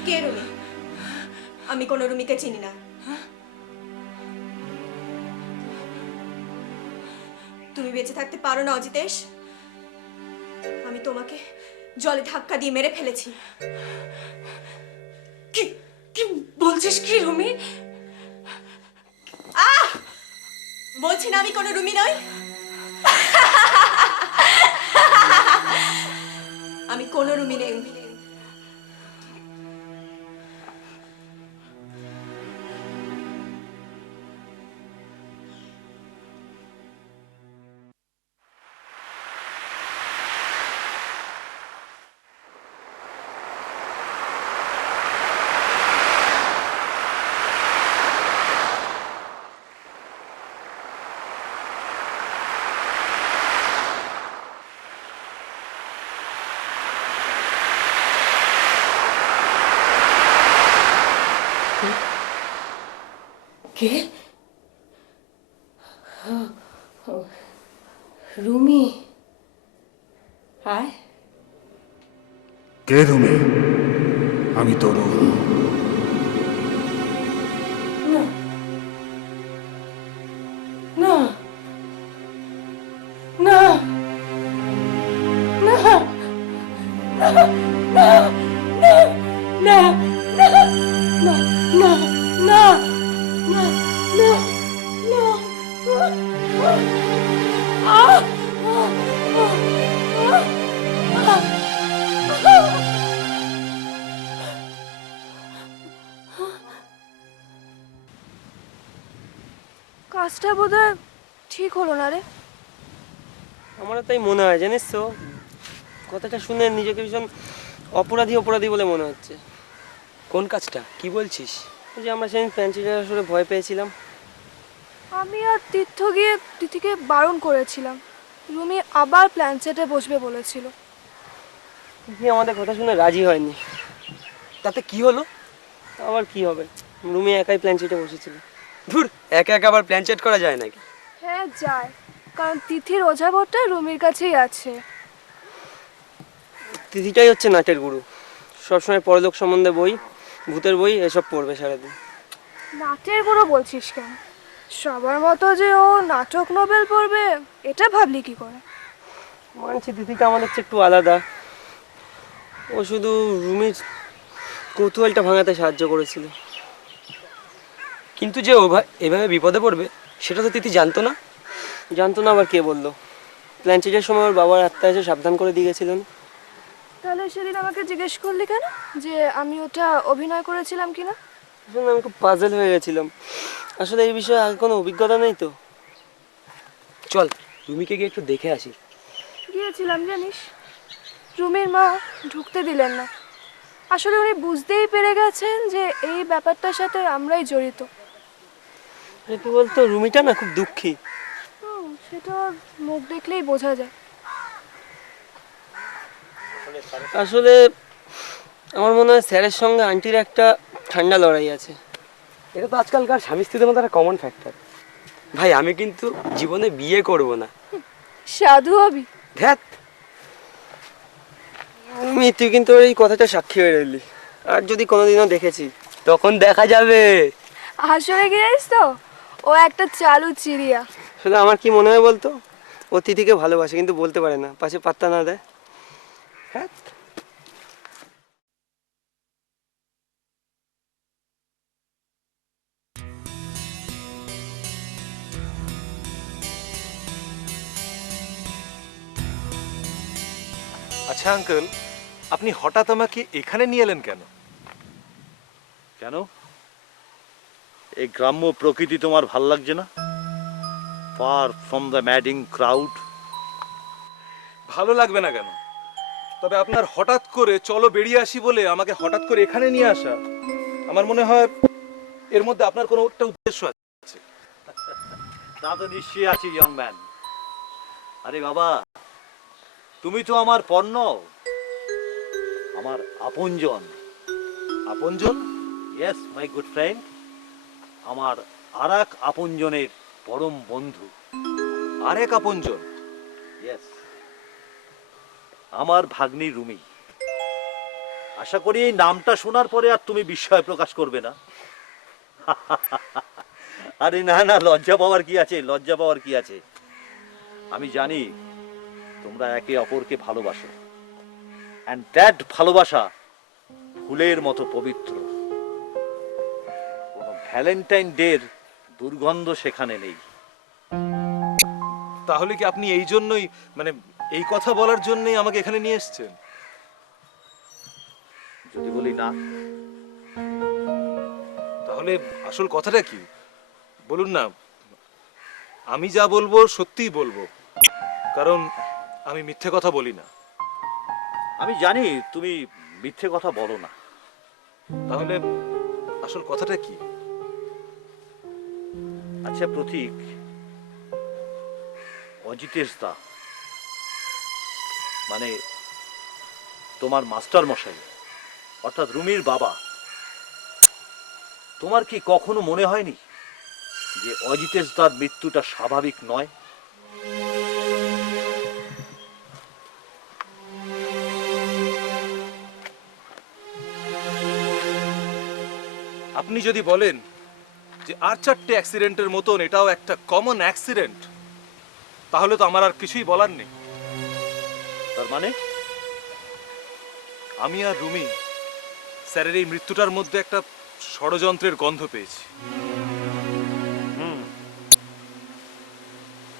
কে রুমি? আমি কোনো রুমিকে চিনি না। তুমি বেঁচে থাকতে পারো না অজিতেশ। আমি তোমাকে জলে ধাক্কা দিয়ে মেরে ফেলেছি। কি কি বলছিস কি রুমি? বলছি না আমি কোনো রুমি নই। আমি কোনো রুমি নেই। কে? রুমি, আয়। কে তুমি? আমি তরুণ। না না না না না না না না না না না না কাজটা বোধহয় ঠিক হলো না রে। আমারও তাই মনে হয়, জানিস তো, কথাটা শুনে নিজেকে ভীষণ অপরাধী অপরাধী বলে মনে হচ্ছে। কোন কাজটা কি বলছিস? ওই যে আমরা সেদিন প্যান্সিটার আসলে ভয় পেয়েছিলাম। আমি আর তীর্থ গিয়ে তিথিকে বারণ করেছিলাম। রুমি আবার প্ল্যান সেটে বসবে বলেছিল। তিথি আমাদের কথা শুনে রাজি হয়নি। তাতে কি হলো? আবার কি হবে, রুমি একাই প্ল্যান সেটে বসেছিল। ধুর, একা একা আবার প্ল্যান চেট করা যায় নাকি? হ্যাঁ যায়, কারণ তিথির ওঝাবরটা রুমির কাছেই আছে। তিথিটাই হচ্ছে নাটের গুরু, সবসময় পরলোক সম্বন্ধে বই, ভূতের বই এসব পড়বে সারাদিন। নাটের গুলো বলছিস কেন? সবার মতো যে ও নাটক নোবেল পড়বে এটা ভাবলি কি করে? মানছি তিথিটা আমাদের চেয়ে একটু আলাদা, ও শুধু রুমির কৌতূহলটা ভাঙাতে সাহায্য করেছিল। কিন্তু যে ও এভাবে বিপদে পড়বে সেটা তো তিথি জানতো না। জানতো না আবার কে বললো? প্ল্যান চেটের সময় ওর বাবার আত্মা এসে সাবধান করে দিয়ে গেছিলেন। তাহলে সেদিন আমাকে জিজ্ঞেস করলি কেন যে আমি ওটা অভিনয় করেছিলাম কিনা? আসলে আমি খুব পাজল হয়ে গেছিলাম, আসলে এই বিষয়ে আগে কোনো অভিজ্ঞতা নেই তো। চল রুমিকে গিয়ে একটু দেখে আসি। গিয়েছিলাম জানিস, রুমির মা ঢুকতে দিলেন না। আসলে উনি বুঝতেই পেরে গেছেন যে এই ব্যাপারটার সাথে আমরাই জড়িত। কি বলতো, রুমিটা না খুব দুঃখী। সেটা ওর মুখ দেখলেই বোঝা যায়। আসলে আমার মনে হয় স্যারের সঙ্গে আন্টির একটা ঠান্ডা লড়াই আছে। এটা তো আজকালকার স্বামী স্ত্রীদের মধ্যে একটা কমন ফ্যাক্টর। ভাই আমি কিন্তু জীবনে বিয়ে করব না। সাধু হবি? ধ্যাত, তুই কিন্তু এই কথাটা সাক্ষী হয়ে রইলি, আর যদি কোনোদিনও দেখেছি তখন দেখা যাবে। আসলে কি জানিস তো, ও একটা চালু চিড়িয়া। আসলে আমার কি মনে হয় বলতো, ও তিথিকে ভালোবাসে কিন্তু বলতে পারে না, পাশে পাত্তা না দেয়। হ্যাঁ, আচ্ছা আঙ্কেল, আপনি হঠাৎ আমাকে এখানে নিয়ে এলেন কেন? কেন, এই গ্রাম্য প্রকৃতি তোমার ভাল লাগছে না? Far from the madding crowd. ভালো লাগবে না কেন? তবে আপনার হঠাৎ করে চলো বেরিয়ে আসি বলে আমাকে হঠাৎ করে এখানে নিয়ে আসা, আমার মনে হয় এর মধ্যে আপনার কোনো একটা উদ্দেশ্য আছে। তা তো নিশ্চয়ই আছে ইয়ং ম্যান। আরে বাবা, তুমি তো আমার পণ্য, আমার আপনজন। আপনজন? ইয়েস মাই গুড ফ্রেন্ড, আমার আরেক আপনজনের পরম বন্ধু। আরেক আপনজন? ইয়েস, আমার ভাগ্নি রুমি। আশা করি এই নামটা শোনার পরে আর তুমি বিস্ময় প্রকাশ করবে না। আরে না না, লজ্জা পাওয়ার কি আছে, লজ্জা পাওয়ার কি আছে? আমি জানি তোমরা একে অপরকে ভালোবাসো, অ্যান্ড দ্যাট ভালোবাসা ফুলের মতো পবিত্র। কোনো ভ্যালেন্টাইন ডের দুর্গন্ধ সেখানে নেই। তাহলে কি আপনি এই জন্যই, মানে এই কথা বলার জন্যই আমাকে এখানে নিয়ে এসেছেন? যদি বলি না? তাহলে আসল কথাটা কি বলুন না। আমি যা বলবো সত্যিই বলবো, কারণ আমি মিথ্যে কথা বলি না। আমি জানি তুমি মিথ্যে কথা বলো না। তাহলে আসল কথাটা কি? আচ্ছা প্রতীক, অজিতেশ দা মানে তোমার মাস্টার মশাই অর্থাৎ রুমির বাবা, তোমার কি কখনো মনে হয়নি যে অজিতেশ দার মৃত্যুটা স্বাভাবিক নয়? আপনি যদি বলেন যে আর চারটে অ্যাক্সিডেন্টের মতন এটাও একটা কমন অ্যাক্সিডেন্ট, তাহলে তো আমার আর কিছুই বলার নেই। তার মানে আমি আর রুমি স্যারের এই মৃত্যুটার মধ্যে একটা ষড়যন্ত্রের গন্ধ পেয়েছি।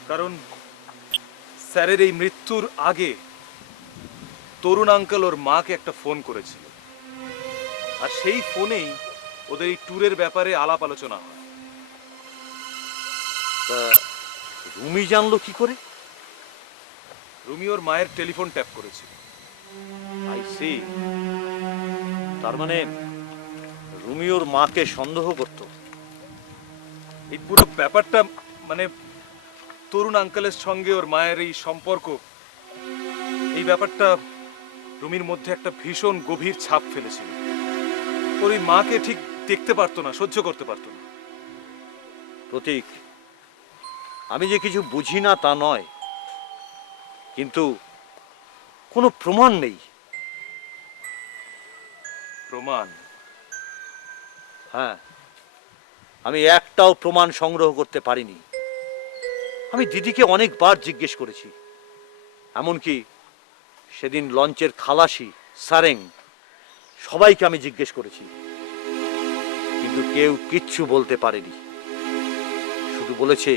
কারণ স্যারের এই মৃত্যুর আগে তরুণ আঙ্কেল ওর মাকে একটা ফোন করেছিল, আর সেই ফোনেই ওদের এই ট্যুরের ব্যাপারে আলাপ আলোচনা হয়। তা রুমি জানলো কি করে? রুমি ওর মায়ের টেলিফোন ট্যাপ করেছিল। I see. তার মানে রুমি ওর মাকে সন্দেহ করত। এই পুরো ব্যাপারটা মানে তরুণ আঙ্কেলের সঙ্গে ওর মায়ের এই সম্পর্ক, এই ব্যাপারটা রুমির মধ্যে একটা ভীষণ গভীর ছাপ ফেলেছিল। ওর ওই মাকে ঠিক দেখতে পারতো না, সহ্য করতে পারতো না। প্রতীক, আমি যে কিছু বুঝি না তা নয়, কিন্তু কোনো প্রমাণ নেই। প্রমাণ? হ্যাঁ, আমি একটাও প্রমাণ সংগ্রহ করতে পারিনি। আমি দিদিকে অনেকবার জিজ্ঞেস করেছি, এমনকি সেদিন লঞ্চের খালাসি সারেং সবাইকে আমি জিজ্ঞেস করেছি, কিন্তু কেউ কিচ্ছু বলতে পারেনি। শুধু বলেছে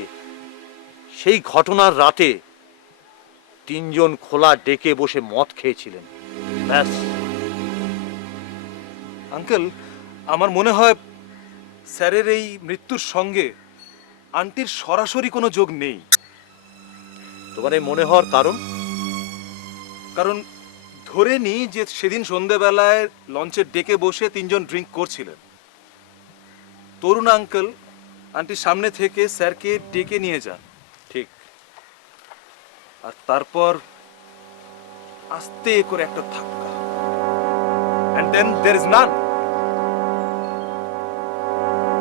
সেই ঘটনার রাতে 3 জন খোলা ডেকে বসে মদ খেয়েছিলেন, ব্যাস। আঙ্কেল, আমার মনে হয় স্যারের এই মৃত্যুর সঙ্গে আন্টির সরাসরি কোনো যোগ নেই। তোমার এই মনে হওয়ার কারণ? কারণ ধরে নিই যে সেদিন সন্ধেবেলায় লঞ্চের ডেকে বসে 3 জন ড্রিঙ্ক করছিলেন। তরুণ আঙ্কেল আন্টির সামনে থেকে স্যারকে ডেকে নিয়ে যান, ঠিক। আর তারপর আস্তে করে একটা ধাক্কা, and then there is none.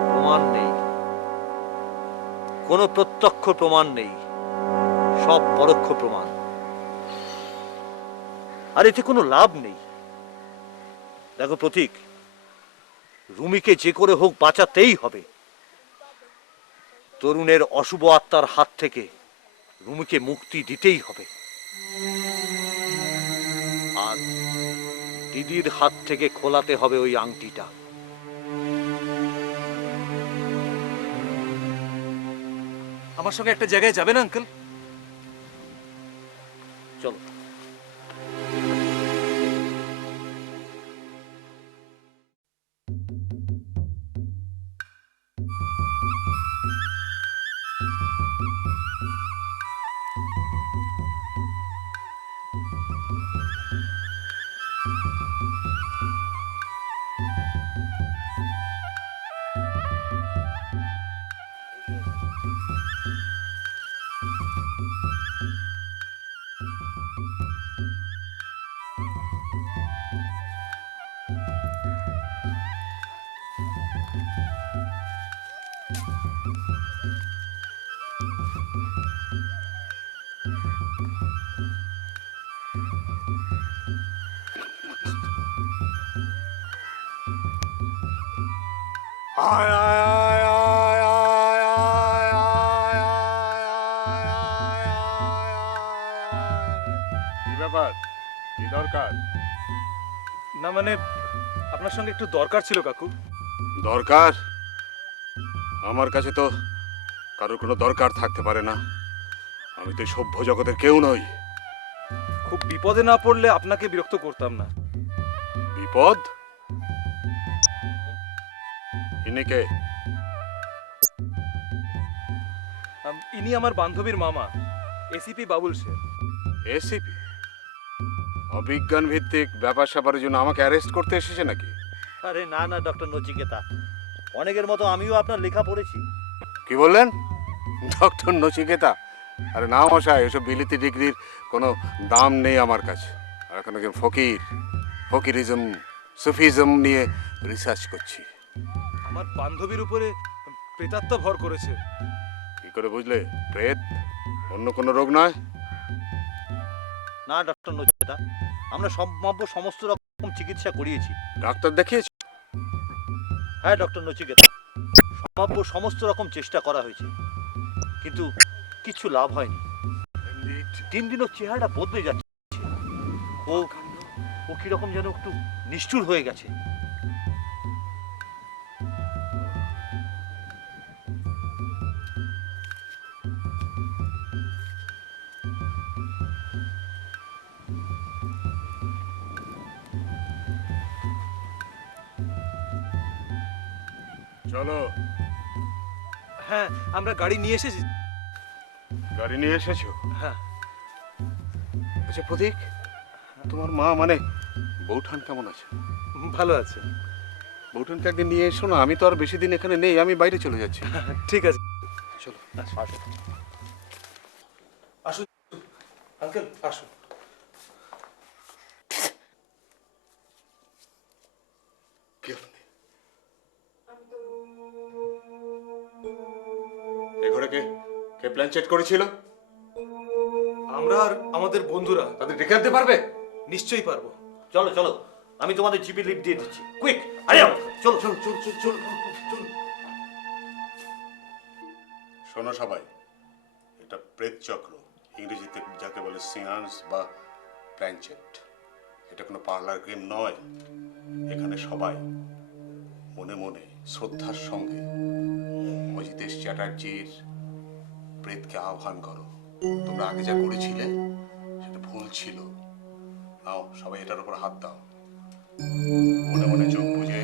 প্রমাণ নেই, কোনো প্রত্যক্ষ প্রমাণ নেই, সব পরোক্ষ প্রমাণ। আর এতে কোনো লাভ নেই। দেখো প্রতীক, রুমিকে যে করে হোক বাঁচাতেই হবে। তরুণের অশুভ আত্মার হাত থেকে রুমিকে মুক্তি দিতেই হবে। আর দিদির হাত থেকে খোলাতে হবে ওই আংটিটা। আমার সঙ্গে একটা জায়গায় যাবেন আঙ্কেল? চলো। আয় আয় আয় আয় আয় আয় আয় আয় আয় কি ব্যাপার, কি দরকার? না মানে আপনার সঙ্গে একটু দরকার ছিল কাকু। দরকার? আমার কাছে তো কারোর কোনো দরকার থাকতে পারে না। আমি তো সভ্য জগতের কেউ নই। খুব বিপদে না পড়লে আপনাকে বিরক্ত করতাম না। বিপদ? ইনি কে? ইনি আমার বান্ধবীর মামা, এসিপি বাবুল শেখ। এসিপি? অবিজ্ঞান ভিত্তিক ব্যাপার স্যাপারের জন্য আমাকে অ্যারেস্ট করতে এসেছে নাকি? আরে না না ডক্টর নচিকেতা, অনেকের মতো আমিও আপনার লেখা পড়েছি। কি বললেন? ডক্টর নচিকেতা? আরে না মশাই, এসব বিলিতি ডিগ্রির কোনো দাম নেই আমার কাছে। আর এখন একজন ফকির, ফকিরিজম সুফিজম নিয়ে রিসার্চ করছি। আমার বান্ধবীর উপরে প্রেতাত্মা ভর করেছে। কি করে বুঝলে? প্রেত অন্য কোনো রোগ নয়? না ডক্টর নচিকেতা, আমরা সম্ভাব্য সমস্ত রকম চিকিৎসা করিয়েছি। ডাক্তার দেখিয়েছি? হ্যাঁ ডক্টর নচিকেতা, সম্ভাব্য সমস্ত রকম চেষ্টা করা হয়েছে, কিন্তু কিছু লাভ হয়নি। দিন দিন ওর চেহারাটা বদলে যাচ্ছে। ও কিরকম যেন একটু নিষ্ঠুর হয়ে গেছে। চলো। হ্যাঁ, আমরা গাড়ি নিয়ে এসেছি। গাড়ি নিয়ে এসেছো? হ্যাঁ। আচ্ছা প্রতীক, তোমার মা মানে বৌঠান কেমন আছে? ভালো আছে। বৌঠানকে একদিন নিয়ে এসো না, আমি তো আর বেশি দিন এখানে নেই, আমি বাইরে চলে যাচ্ছি। ঠিক আছে, চলো। আসুন আঙ্কেল, আসুন। কি আপনি? এ ঘরে কে কে প্ল্যান চেট করেছিল? আমরা আর আমাদের বন্ধুরা। তাদের ডেকে আনতে পারবে? নিশ্চয়ই পারবো। চলো চলো, আমি তোমাদের জিপি লিড দিয়ে দিচ্ছি। কুইক, আরে চলো চলো চলো চলো চলো। শোনো সবাই, এটা প্রেত চক্র, ইংরেজিতে যাকে বলে সিয়ান্স বা প্ল্যানচেট। এটা কোনো পার্লার গেম নয়। এখানে সবাই মনে মনে শ্রদ্ধার সঙ্গে অজিতেশ চ্যাটার্জির প্রেতকে আহ্বান করো। তোমরা আগে যা করেছিলে সেটা ভুল ছিল। নাও সবাই এটার উপর হাত দাও, মনে মনে চোখ বুঝে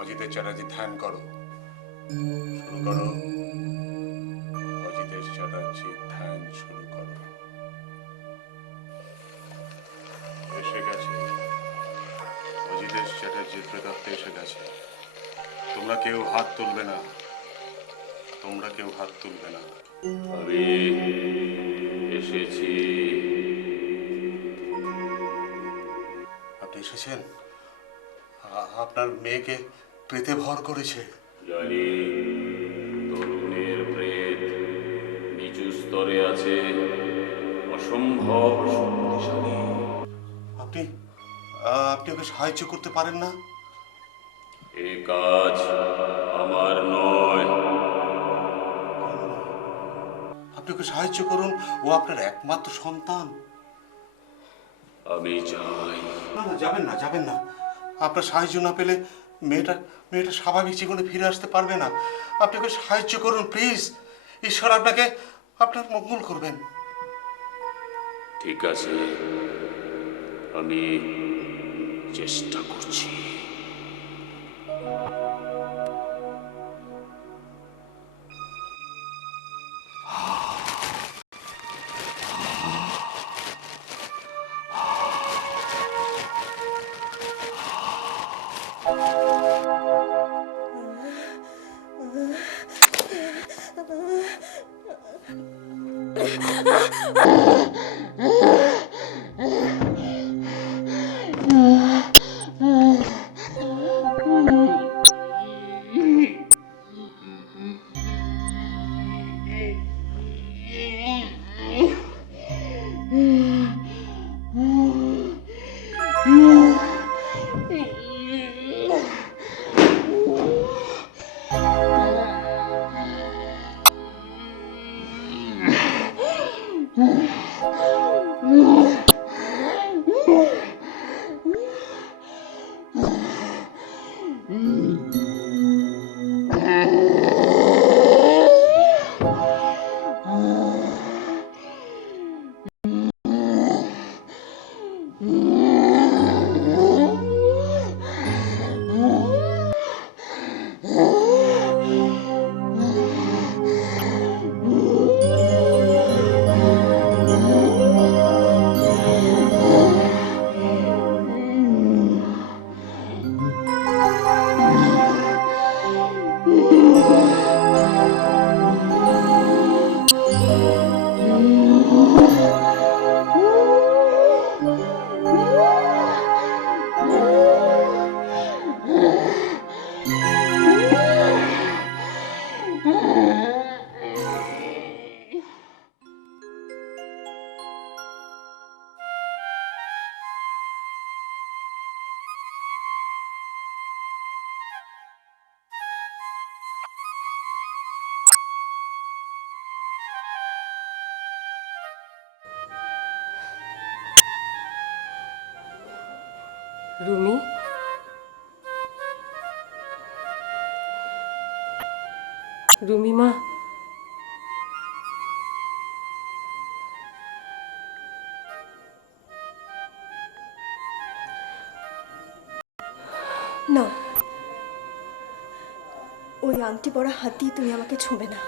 অজিতেশ চ্যাটার্জি ধ্যান করো। শুরু করো। অজিতেশ চ্যাটার্জি ধ্যান শুরু করো। এসে গেছে, অজিতেশ চ্যাটার্জির প্রেতাত্মা এসে গেছে। তোমরা কেউ হাত তুলবে না, তোমরা কেউ হাত তুলবে না। আমি এসেছি। আপনি এসেছেন? আপনার মেয়েকে প্রেতে ভর করেছে। জানি তরুণের প্রেত নিচু স্তরে আছে, অসম্ভব শক্তিশালী। আপনি আপনি ওকে সাহায্য করতে পারেন না? এ কাজ আমার নয়। আপনি ওকে সাহায্য করুন, ও আপনার একমাত্র সন্তান। আমি চাই। না না, যাবেন না, যাবেন না। আপনার সাহায্য না পেলে মেয়েটা মেয়েটা স্বাভাবিক জীবনে ফিরে আসতে পারবে না। আপনি ওকে সাহায্য করুন প্লিজ। ঈশ্বর আপনাকে আপনার মঙ্গল করবেন। ঠিক আছে, আমি চেষ্টা করছি। রুমি, রুমি মা, না, ওই আংটি পরা হাত দিয়ে তুমি আমাকে ছুঁবে না।